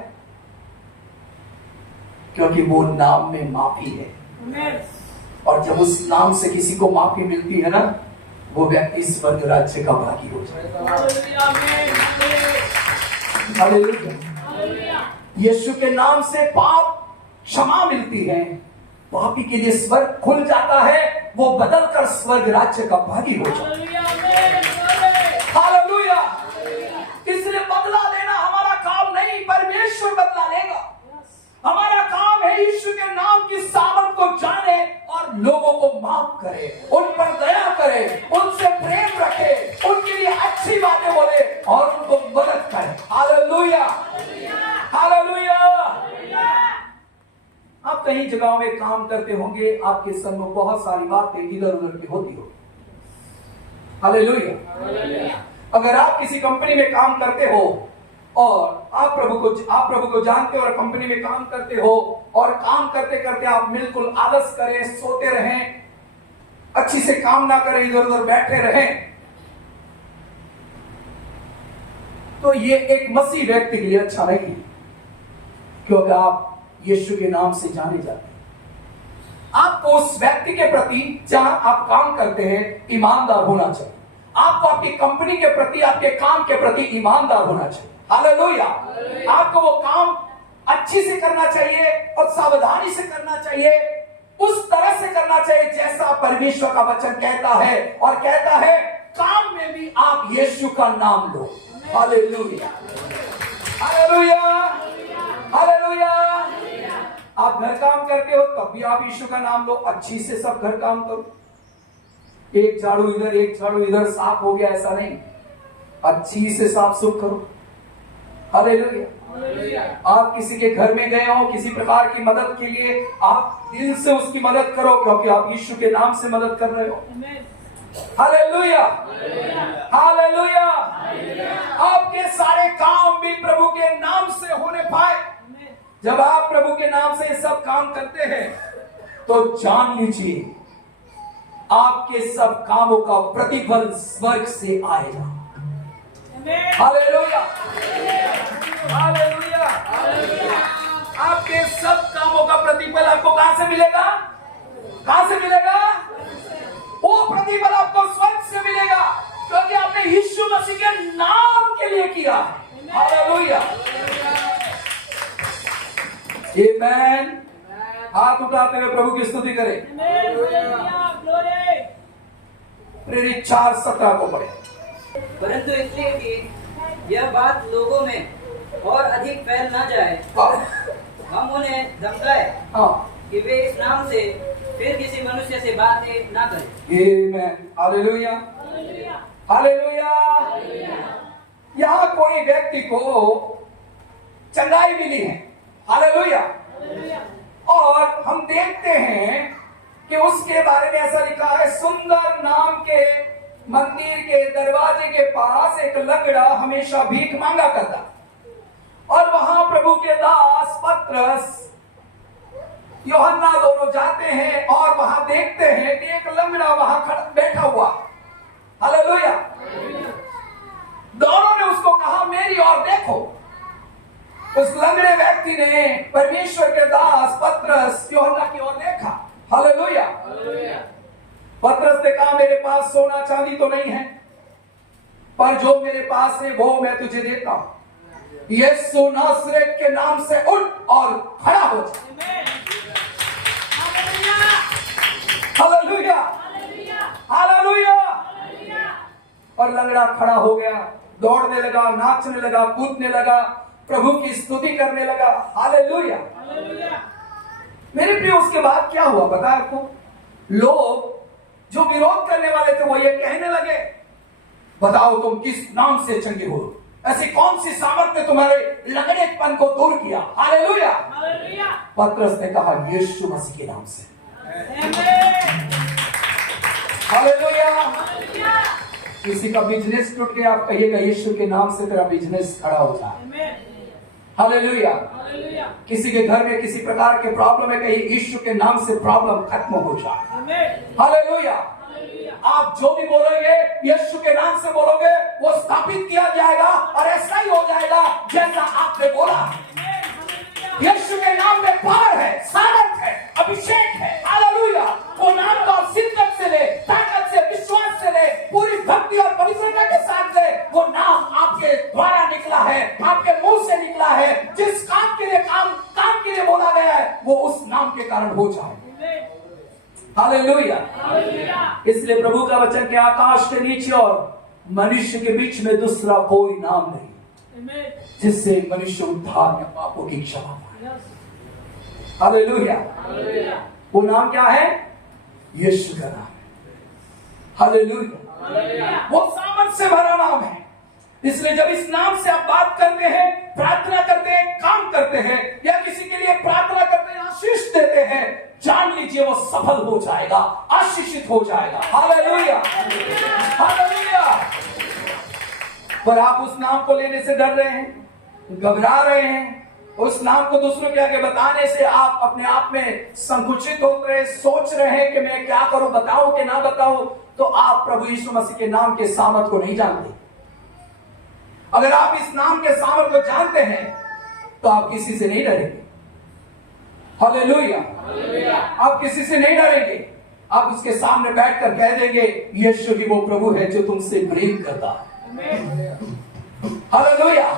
क्योंकि वो नाम में माफी है, और जब उस नाम से किसी को माफी मिलती है ना, वो व्यक्ति स्वर्ग राज्य का भागी हो जाएगा। हालेलुया। यीशु के नाम से पाप क्षमा मिलती है, पापी के लिए स्वर्ग खुल जाता है, वो बदल कर स्वर्ग राज्य का भागी हो जाता है। हालेलुया। इसलिए बदला लेना हमारा काम नहीं, परमेश्वर बदला लेगा। हमारा काम है यीशु के नाम की सामर्थ को जाने और लोगों को माफ करे, उन पर दया करे, उनसे प्रेम रखे, उनके लिए अच्छी बातें बोले और उनको मदद करे। हालेलुया। हालेलुया। आप कई जगहों में काम करते होंगे, आपके सम्मुख बहुत सारी बातें इधर उधर की होती हो। हालेलुया। अगर आप किसी कंपनी में काम करते हो और आप प्रभु को जानते हो और कंपनी में काम करते हो, और काम करते करते आप बिल्कुल आलस करें, सोते रहें, अच्छी से काम ना करें, इधर उधर बैठे रहें, तो ये एक मसीह व्यक्ति के लिए अच्छा नहीं है, क्योंकि आप यीशु के नाम से जाने जाते हैं। आपको उस व्यक्ति के प्रति, जहां आप काम करते हैं, ईमानदार होना चाहिए। आपको आपकी कंपनी के प्रति, आपके काम के प्रति ईमानदार होना चाहिए। हालेलुया। आपको वो काम अच्छी से करना चाहिए और सावधानी से करना चाहिए, उस तरह से करना चाहिए जैसा परमेश्वर का वचन कहता है, और कहता है काम में भी आप यीशु का नाम लो। हालेलुया। हालेलुया। हालेलुया। आप घर काम करते हो तब भी आप यीशु का नाम लो, अच्छी से सब घर काम करो। एक झाड़ू इधर, एक झाड़ू इधर, साफ हो गया ऐसा नहीं, अच्छी से साफ सुफ करो। हालेलुया। आप किसी के घर में गए हो किसी प्रकार की मदद के लिए, आप दिल से उसकी मदद करो, क्योंकि आप यीशु के नाम से मदद कर रहे हो। हालेलुया। हालेलुया। आपके सारे काम भी प्रभु के नाम से होने पाए। जब आप प्रभु के नाम से सब काम करते हैं, तो जान लीजिए आपके सब कामों का प्रतिफल स्वर्ग से आएगा। हालेलुया। हालेलुया। आपके सब कामों का प्रतिफल आपको कहां से मिलेगा? कहां से मिलेगा? वो प्रतिफल आपको स्वर्ग से मिलेगा, क्योंकि आपने यीशु मसीह के नाम के लिए किया। हालेलुया। आमेन। हाथ उठाते हुए प्रभु की स्तुति करें। प्रेरित 4:17 को पढ़े। परंतु इसलिए कि यह बात लोगों में और अधिक फैल ना जाए, हम उन्हें धमकाए कि वे इस नाम से फिर किसी मनुष्य से बातें ना करें। आमेन। हालेलुया। हालेलुया। यहाँ कोई व्यक्ति को चंगाई मिली है। हालेलुया। और हम देखते हैं कि उसके बारे में ऐसा लिखा है, सुंदर नाम के मंदिर के दरवाजे के पास एक लंगड़ा हमेशा भीख मांगा करता, और वहां प्रभु के दास पतरस, यूहन्ना दोनों जाते हैं और वहां देखते हैं कि एक लंगड़ा वहां बैठा हुआ। हालेलुया। दोनों ने उसको कहा, मेरी ओर देखो। उस लंगड़े व्यक्ति ने परमेश्वर के दास पतरस यूहन्ना की ओर देखा। हालेलुया। पतरस ने कहा मेरे पास सोना चांदी तो नहीं है, पर जो मेरे पास है वो मैं तुझे देता हूं। यीशु नासरेत के नाम से उठ और खड़ा हो जा। Hallelujah, hallelujah. और लंगड़ा खड़ा हो गया, दौड़ने लगा, नाचने लगा, कूदने लगा, प्रभु की स्तुति करने लगा। हालेलुया। मेरे प्रिय, उसके बाद क्या हुआ पता है आपको? लोग जो विरोध करने वाले थे वो ये कहने लगे, बताओ तुम किस नाम से चंगे हो? ऐसी कौन सी सामर्थ ने तुम्हारे लंगड़ेपन को दूर किया? हालेलुया। पतरस ने कहा यीशु मसीह के नाम से। हालेलुया। किसी का बिजनेस टूट गया, आप कहिएगा यीशु के नाम से तेरा बिजनेस खड़ा हो जाए। हालेलुया। किसी के घर में किसी प्रकार के प्रॉब्लम है, कहीं यीशु के नाम से प्रॉब्लम खत्म हो जाए। हालेलुया। आप जो भी बोलोगे यीशु के नाम से बोलोगे, वो स्थापित किया जाएगा और ऐसा ही हो जाएगा जैसा आपने बोला। यीशु के नाम में पावर है, सामर्थ है, अभिषेक है। हालेलुया। वो नाम को शिद्दत से ले, ताकत से, विश्वास से ले, पूरी भक्ति और पवित्रता के साथ ले। वो नाम आपके द्वारा निकला है, आपके मुंह से निकला है। जिस काम के लिए काम के लिए बोला गया है, वो उस नाम के कारण हो जाए। हालेलुया। इसलिए प्रभु का वचन के आकाश के नीचे और मनुष्य के बीच में दूसरा कोई नाम नहीं जिससे मनुष्य उद्धार में पापों की क्षमा पाए। हालेलुया। वो नाम क्या है? यीशु का नाम। हालेलुया। वो सामर्थ से भरा नाम है। इसलिए जब इस नाम से आप बात करते हैं, प्रार्थना करते हैं, काम करते हैं, या किसी के लिए प्रार्थना करते हैं, आशीष देते हैं, जान लीजिए वो सफल हो जाएगा, आशीषित हो जाएगा। Hallelujah, hallelujah. पर आप उस नाम को लेने से डर रहे हैं, घबरा रहे हैं, उस नाम को दूसरों के आगे बताने से आप अपने आप में संकुचित हो रहे, सोच रहे हैं कि मैं क्या करूं, बताऊं कि ना बताऊं, तो आप प्रभु यीशु मसीह के नाम के सामर्थ को नहीं जानते। अगर आप इस नाम के सामर्थ को जानते हैं तो आप किसी से नहीं डरेंगे। हालेलुया। आप किसी से नहीं डरेंगे। आप उसके सामने बैठकर कह देंगे यीशु ही वो प्रभु है जो तुमसे प्रेम करता है। हालेलुया।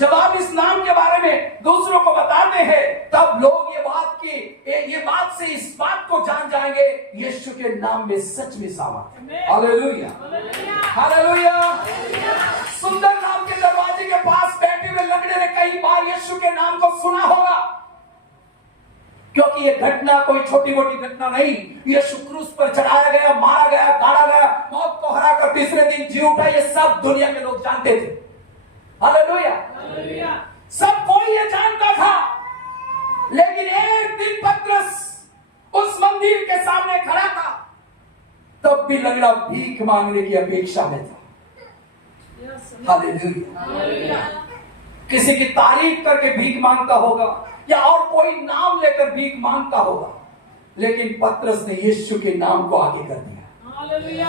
जब आप इस नाम के बारे में दूसरों को बताते हैं, तब लोग ये बात से इस बात को जान जाएंगे यीशु के नाम में सच में सामर्थ है। Hallelujah, hallelujah. सुंदर नाम के दरवाजे के पास बैठे हुए लंगड़े ने कई बार यीशु के नाम को सुना होगा, क्योंकि ये घटना कोई छोटी मोटी घटना नहीं। यीशु क्रूस पर चढ़ाया गया, मारा गया, गाड़ा गया, मौत को हराकर तीसरे दिन जी उठा, ये सब दुनिया के लोग जानते थे। हालेलुया। सब कोई ये जानता था। लेकिन एक दिन पतरस उस मंदिर के सामने खड़ा था, तब भी लंगड़ा भीख मांगने की अपेक्षा में था। हालेलुया। किसी की तारीफ करके भीख मांगता होगा या और कोई नाम लेकर भीख मांगता होगा, लेकिन पतरस ने यीशु के नाम को आगे कर दिया। Hallelujah,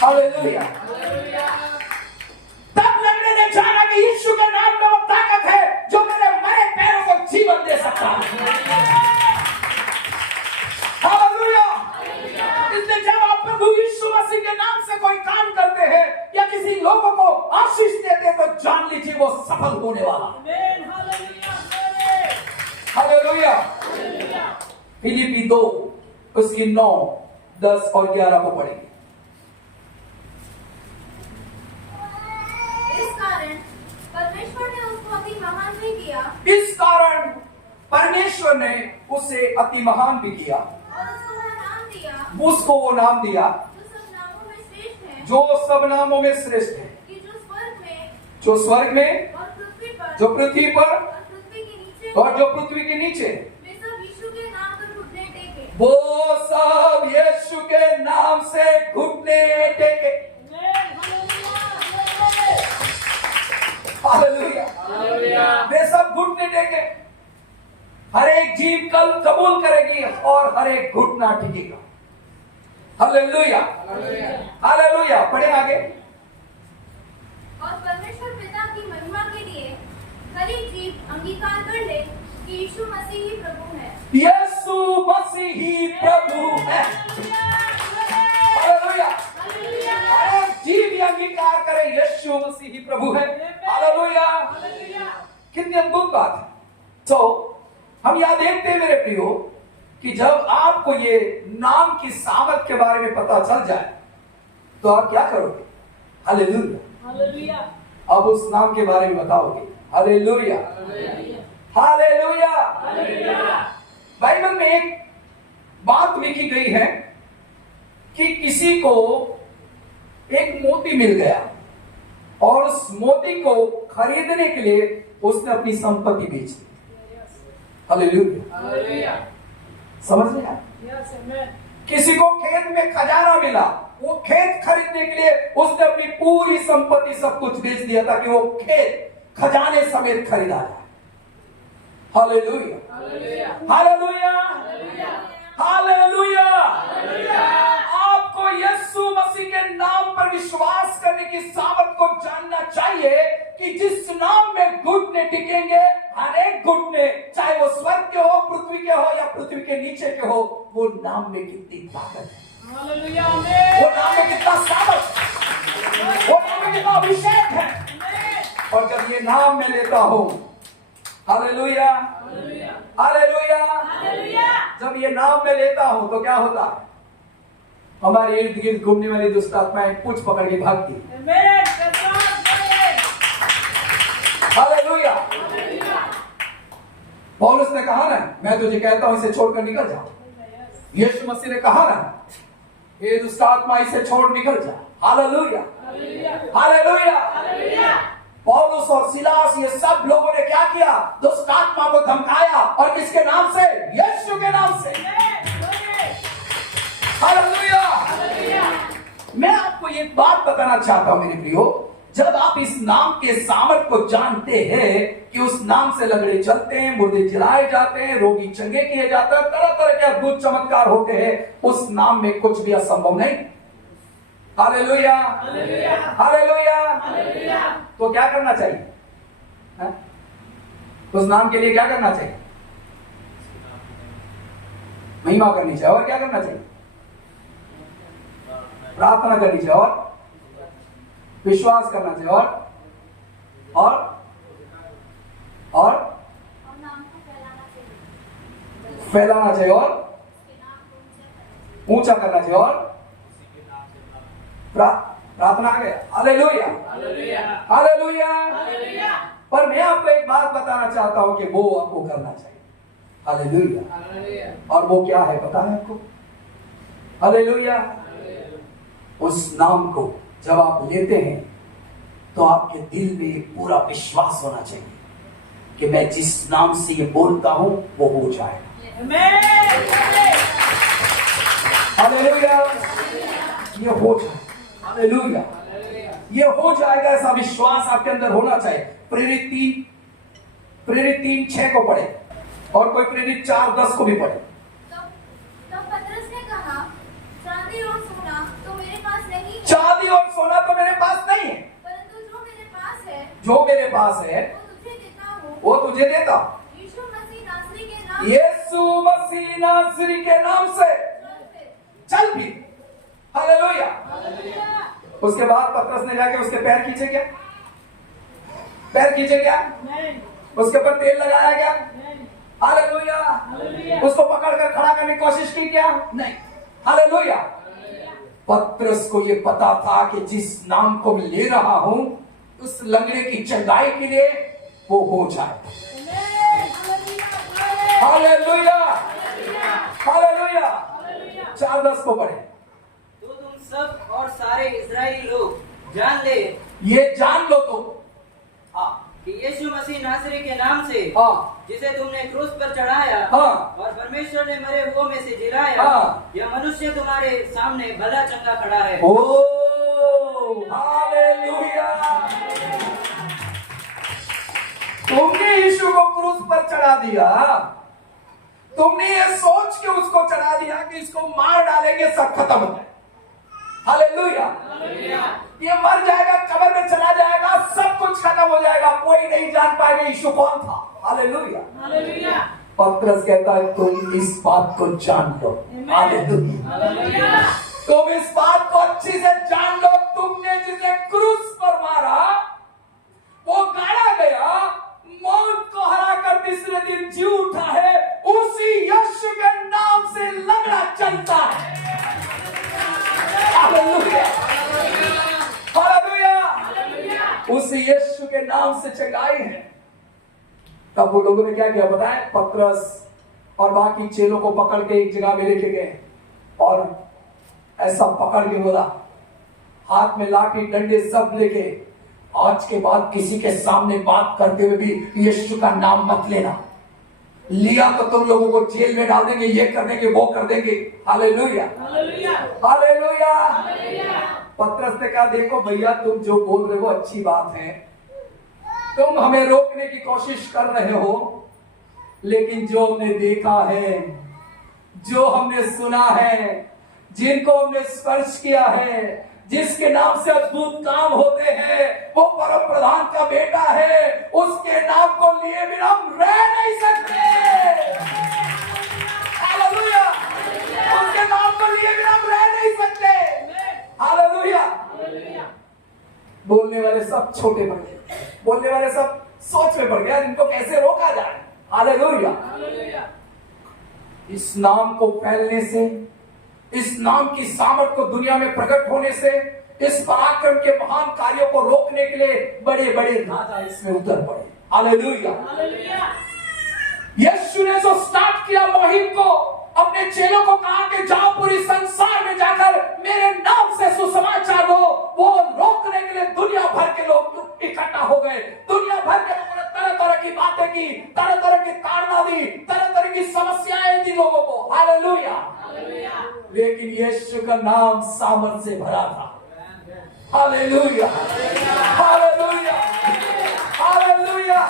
hallelujah. तब लंगड़े ने जाना कि यीशु के नाम में वो ताकत है जो मेरे मरे पैरों को जीवन दे सकता है। हालेलुया। इसलिए जब आप प्रभु यीशु मसीह के नाम से कोई काम करते हैं या किसी लोगों को आशीष देते हैं, तो जान लीजिए वो सफल होने वाला है। हालेलुया। फिलिप्पी 2 उसकी 9, 10 और 11 को पढ़ेंगे। इस कारण परमेश्वर ने उसको अति महान भी किया। इस कारण परमेश्वर ने उसे अति महान भी किया और उसको वो नाम दिया। उसको वो नाम दिया जो सब नामों में श्रेष्ठ है। जो सब नामों में श्रेष्ठ है। कि जो स्वर्ग में जो स्वर्ग में, और पृथ्वी पर, जो पृथ्वी पर और पृथ्वी के नीचे, और जो पृथ्वी के नीचे, वे सब यीशु के नाम पर घुटने टेके। वो सब यीशु के नाम से घुटने टेके। हालेलुया। वे सब घुटने टेके। हर एक जीव कल कबूल करेगी और हर एक घुटना टिकेगा। हालेलुया, हालेलुया। पढ़े आगे। और परमेश्वर पिता की महिमा के लिए हर एक जीव अंगीकार कर ले कि यीशु मसीह ही प्रभु है। यीशु यीशु मसीह ही प्रभु है। हालेलुया। एक जीव ये अंगीकार करे यीशु मसीह ही प्रभु है। हालेलुया। कितनी अद्भुत बात है। तो हम यह देखते हैं मेरे प्रियो कि जब आपको ये नाम की सामर्थ के बारे में पता चल जाए तो आप क्या करोगे? हालेलुया। अब उस नाम के बारे में बताओगे। हालेलुया। हालेलुया। बाइबल में एक बात लिखी गई है कि किसी को एक मोती मिल गया और उस मोती को खरीदने के लिए उसने अपनी संपत्ति बेच दी। हालेलुया। समझ में आया? किसी को खेत में खजाना मिला, वो खेत खरीदने के लिए उसने अपनी पूरी संपत्ति सब कुछ बेच दिया ताकि वो खेत खजाने समेत खरीदा जाए। हालेलुया। हालेलुया। हालेलुया। आपको यीशु मसीह के नाम पर विश्वास करने की सामर्थ को जानना चाहिए कि जिस नाम में घुटने टिकेंगे, हर एक घुटने, चाहे वो स्वर्ग के हो, पृथ्वी के हो या पृथ्वी के नीचे के हो, वो नाम में कितनी ताकत है। हालेलुया। वो नाम में कितना सामर्थ, वो नाम में कितना अभिषेक है। और जब ये नाम में लेता हूं, हालेलुया, हालेलुया, जब ये नाम में लेता हूं तो क्या होता है? हमारे इर्द गिर्द घूमने वाली दुष्ट आत्माएं पूछ पकड़ के भागती। हालेलुया। पौलुस ने कहा ना, मैं तुझे कहता हूं इसे छोड़कर निकल जा। यीशु मसीह ने कहा ना, ये दुष्ट आत्मा इसे छोड़ निकल जा। हालेलुया। हालेलुया। पौलुस और सिलास ये सब लोगों ने क्या किया? दुष्ट आत्मा को धमकाया। और किसके नाम से? यीशु के नाम से। हालेलुया। मैं आपको ये बात बताना चाहता हूं मेरे प्रियो, जब आप इस नाम के सामर्थ को जानते हैं कि उस नाम से लंगड़े चलते हैं, मुर्दे जिलाए जाते हैं, रोगी चंगे किए जाते हैं, तरह तरह के अद्भुत चमत्कार होते हैं, उस नाम में कुछ भी असंभव नहीं। हालेलुया। हालेलुया। तो क्या करना चाहिए? है? उस नाम के लिए क्या करना चाहिए? महिमा करनी चाहिए। और क्या करना चाहिए? प्रार्थना करनी चाहिए और विश्वास करना चाहिए और फैलाना चाहिए और ऊंचा करना चाहिए और प्रार्थना आ गया। हालेलुया। हालेलुया। पर मैं आपको एक बात बताना चाहता हूं कि वो आपको करना चाहिए। हालेलुया। और वो क्या है पता है आपको? हालेलुया। उस नाम को जब आप लेते हैं तो आपके दिल में पूरा विश्वास होना चाहिए कि मैं जिस नाम से ये बोलता हूं वो हो जाएगा। हालेलुया। ये हो जाए। हालेलुया। ये हो जाएगा, ऐसा विश्वास आपके अंदर होना चाहिए। प्रेरित 3:6 को पढ़े और कोई प्रेरित 4:10 को भी पढ़े। तब पतरस ने कहा, चांदी और सोना तो मेरे पास नहीं है, चांदी और सोना तो मेरे पास नहीं है, परंतु जो मेरे पास है वो तुझे देता हूं। वो तुझे देता। यीशु मसीह नासरी के नाम, यीशु मसीह नासरी के नाम से चल भी। हालेलुया। उसके बाद पतरस ने जाके उसके पैर खींचे क्या? पैर खींचे क्या? उसके ऊपर तेल लगाया क्या? हालेलुया। उसको पकड़कर खड़ा करने की कोशिश की क्या? नहीं। हालेलुया। पतरस को ये पता था कि जिस नाम को मैं ले रहा हूं उस लंगड़े की चंगाई के लिए वो हो जाए। हालेलुया। हालेलुया। 4:10 को पढ़े। तो तुम सब और सारे इजरायली लोग जान ले, ये जान लो तो कि यीशु मसीह नासरी के नाम से, जिसे तुमने क्रूस पर चढ़ाया और परमेश्वर ने मरे हुओं में से जिलाया, यह मनुष्य तुम्हारे सामने भला चंगा खड़ा है। ओ हालेलुया। तुमने यीशु को क्रूस पर चढ़ा दिया, तुमने ये सोच के उसको चढ़ा दिया कि इसको मार डालेंगे सब खत्म हो जाए। हालेलुया। ये मर जाएगा, कब्र में चला जाएगा, सब कुछ खत्म हो जाएगा, कोई नहीं जान पाएगा यीशु कौन था। हालेलुया। पतरस कहता है तुम इस बात को जान लो, हालेलुया, तुम इस बात को अच्छी से जान लो, तुमने जिसे क्रूस पर मारा वो गाड़ा गया, मौत को हराकर तीसरे दिन जी उठा है, उसी यीशु के नाम से लंगड़ा चलता है। हालेलुया, हालेलुया, उसी यीशु के नाम से चंगाई है। तब वो लोगों ने क्या किया पता है? पतरस और बाकी चेलों को पकड़ के एक जगह में लेके गए और ऐसा पकड़ के बोला, हाथ में लाठी डंडे सब लेके, आज के बाद किसी के सामने बात करते हुए भी यीशु का नाम मत लेना, लिया तो तुम लोगों को जेल में डाल देंगे, ये कर देंगे, वो कर देंगे। Hallelujah, hallelujah. पतरस ने कहा देखो भैया, तुम जो बोल रहे हो अच्छी बात है, तुम हमें रोकने की कोशिश कर रहे हो, लेकिन जो हमने देखा है, जो हमने सुना है, जिनको हमने स्पर्श किया है, जिसके नाम से अद्भुत काम होते हैं, वो परम प्रधान का बेटा है, उसके नाम को लिए बिना हम रह नहीं सकते। हालेलुया, उसके नाम को लिए बिना हम रह नहीं सकते। हालेलुया। बोलने वाले सब छोटे पड़ गए, बोलने वाले सब सोच में पड़ गया इनको कैसे रोका जाए। हालेलुया। इस नाम को फैलने से, इस नाम की सामर्थ को दुनिया में प्रकट होने से, इस पराक्रम के महान कार्यों को रोकने के लिए बड़े बड़े राजा इसमें उतर पड़े। हालेलुया। यीशु ने जो स्टार्ट किया मुहिम को, अपने चेलों को कहा कि जाओ पूरी संसार में जाकर मेरे नाम से सुसमाचार दो, वो रोकने के लिए दुनिया भर के लोग इकट्ठा हो गए। दुनिया भर के लोगों ने तरह तरह की बातें की, तरह तरह की ताड़ना दी, तरह तरह की समस्याएं दी लोगों को। हालेलुया। लेकिन यीशु का नाम सामर्थ से भरा था। Hallelujah, hallelujah, hallelujah.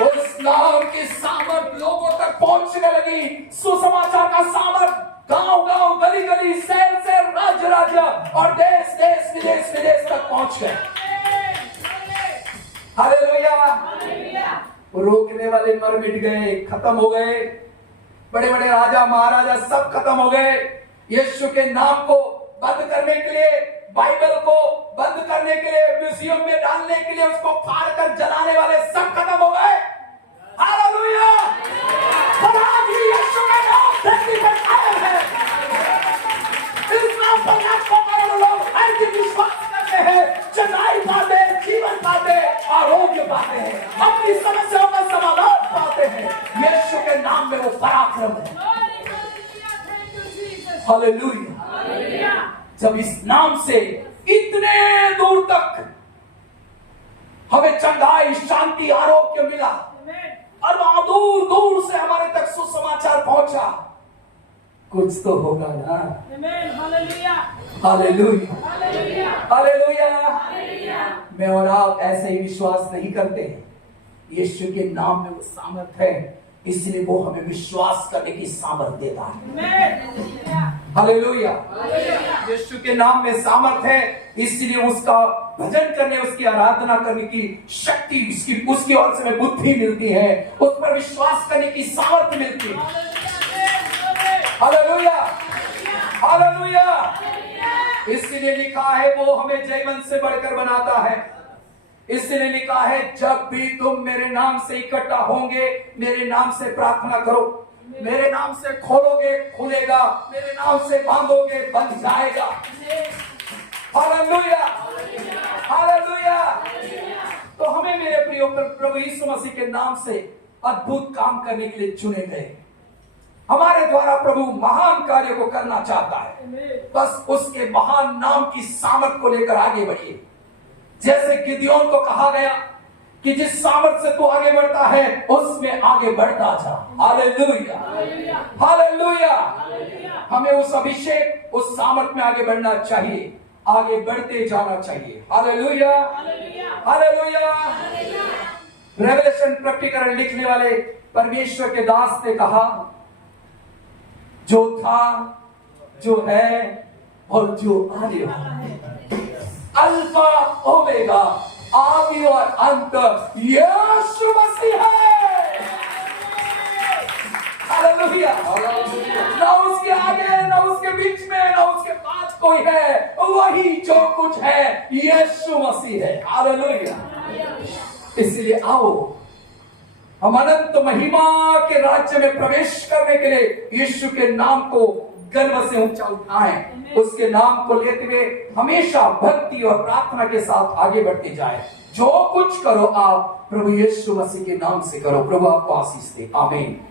उस नाम की सामर्थ लोगों तक पहुंचने लगी। सुसमाचार का सामर्थ गांव गांव, गली गली, शहर से, राज्य राज्य और देश देश, विदेश विदेश तक पहुंच गए। हालेलुया। रोकने वाले मर मिट गए, खत्म हो गए। बड़े बड़े राजा महाराजा सब खत्म हो गए। यीशु के नाम को बंद करने के लिए, बाइबल को बंद करने के लिए, म्यूजियम में डालने के लिए, उसको फाड़ कर जलाने वाले सब खत्म हो गए। हालेलुया। पर आज भी यीशु का नाम धरती पर कायम है। इस नाम पर लाखों करोड़ों लोग हर दिन विश्वास करते हैं, चंगाई पाते हैं, जीवन पाते हैं, आरोग्य पाते हैं, अपनी समस्याओं का समाधान पाते हैं। यीशु के नाम में वो पराक्रम है। हालेलुया। जब इस नाम से इतने दूर तक हमें चंगाई, शांति, आरोग्य मिला और वहां दूर दूर से हमारे तक सुसमाचार पहुंचा, कुछ तो होगा ना। Hallelujah, hallelujah. मैं और आप ऐसे ही विश्वास नहीं करते हैं। यीशु के नाम में वो सामर्थ है, इसलिए वो हमें विश्वास करने की सामर्थ देता है। हालेलुया। यीशु के नाम में सामर्थ है, इसलिए उसका भजन करने, उसकी आराधना करने की शक्ति, उसकी ओर से हमें बुद्धि मिलती है, उस पर विश्वास करने की सामर्थ मिलती है। Hallelujah, hallelujah. इसलिए लिखा है वो हमें जयवंत से बढ़कर बनाता है। इसलिए लिखा है जब भी तुम मेरे नाम से इकट्ठा होंगे, मेरे नाम से प्रार्थना करो, मेरे नाम से खोलोगे खुलेगा, मेरे नाम से बांधोगे बंध जाएगा। Hallelujah, hallelujah. तो हमें मेरे प्रिय प्रभु यीशु मसीह के नाम से अद्भुत काम करने के लिए चुने गए। हमारे द्वारा प्रभु महान कार्य को करना चाहता है, बस उसके महान नाम की सामर्थ को लेकर आगे बढ़िए। जैसे गिदयोन को कहा गया कि जिस सामर्थ से तू आगे बढ़ता है उसमें आगे बढ़ता जा। Hallelujah, hallelujah. हमें उस अभिषेक, उस सामर्थ में आगे बढ़ना चाहिए, आगे बढ़ते जाना चाहिए। Hallelujah, hallelujah. रेवलेशन प्रकटीकरण लिखने वाले परमेश्वर के दास ने कहा, जो था, जो है और जो आने वाला है, अल्फा ओमेगा, आदि और अंत यीशु मसीह है। हालेलुया। ना उसके आगे, ना उसके बीच में, ना उसके बाद कोई है, वही जो कुछ है यीशु मसीह है। हालेलुया। इसलिए आओ हम अनंत महिमा के राज्य में प्रवेश करने के लिए यीशु के नाम को गर्व से ऊंचा उठाएं, उसके नाम को लेते हुए हमेशा भक्ति और प्रार्थना के साथ आगे बढ़ते जाएं। जो कुछ करो आप प्रभु यीशु मसीह के नाम से करो। प्रभु आपको आशीष दे। आमीन।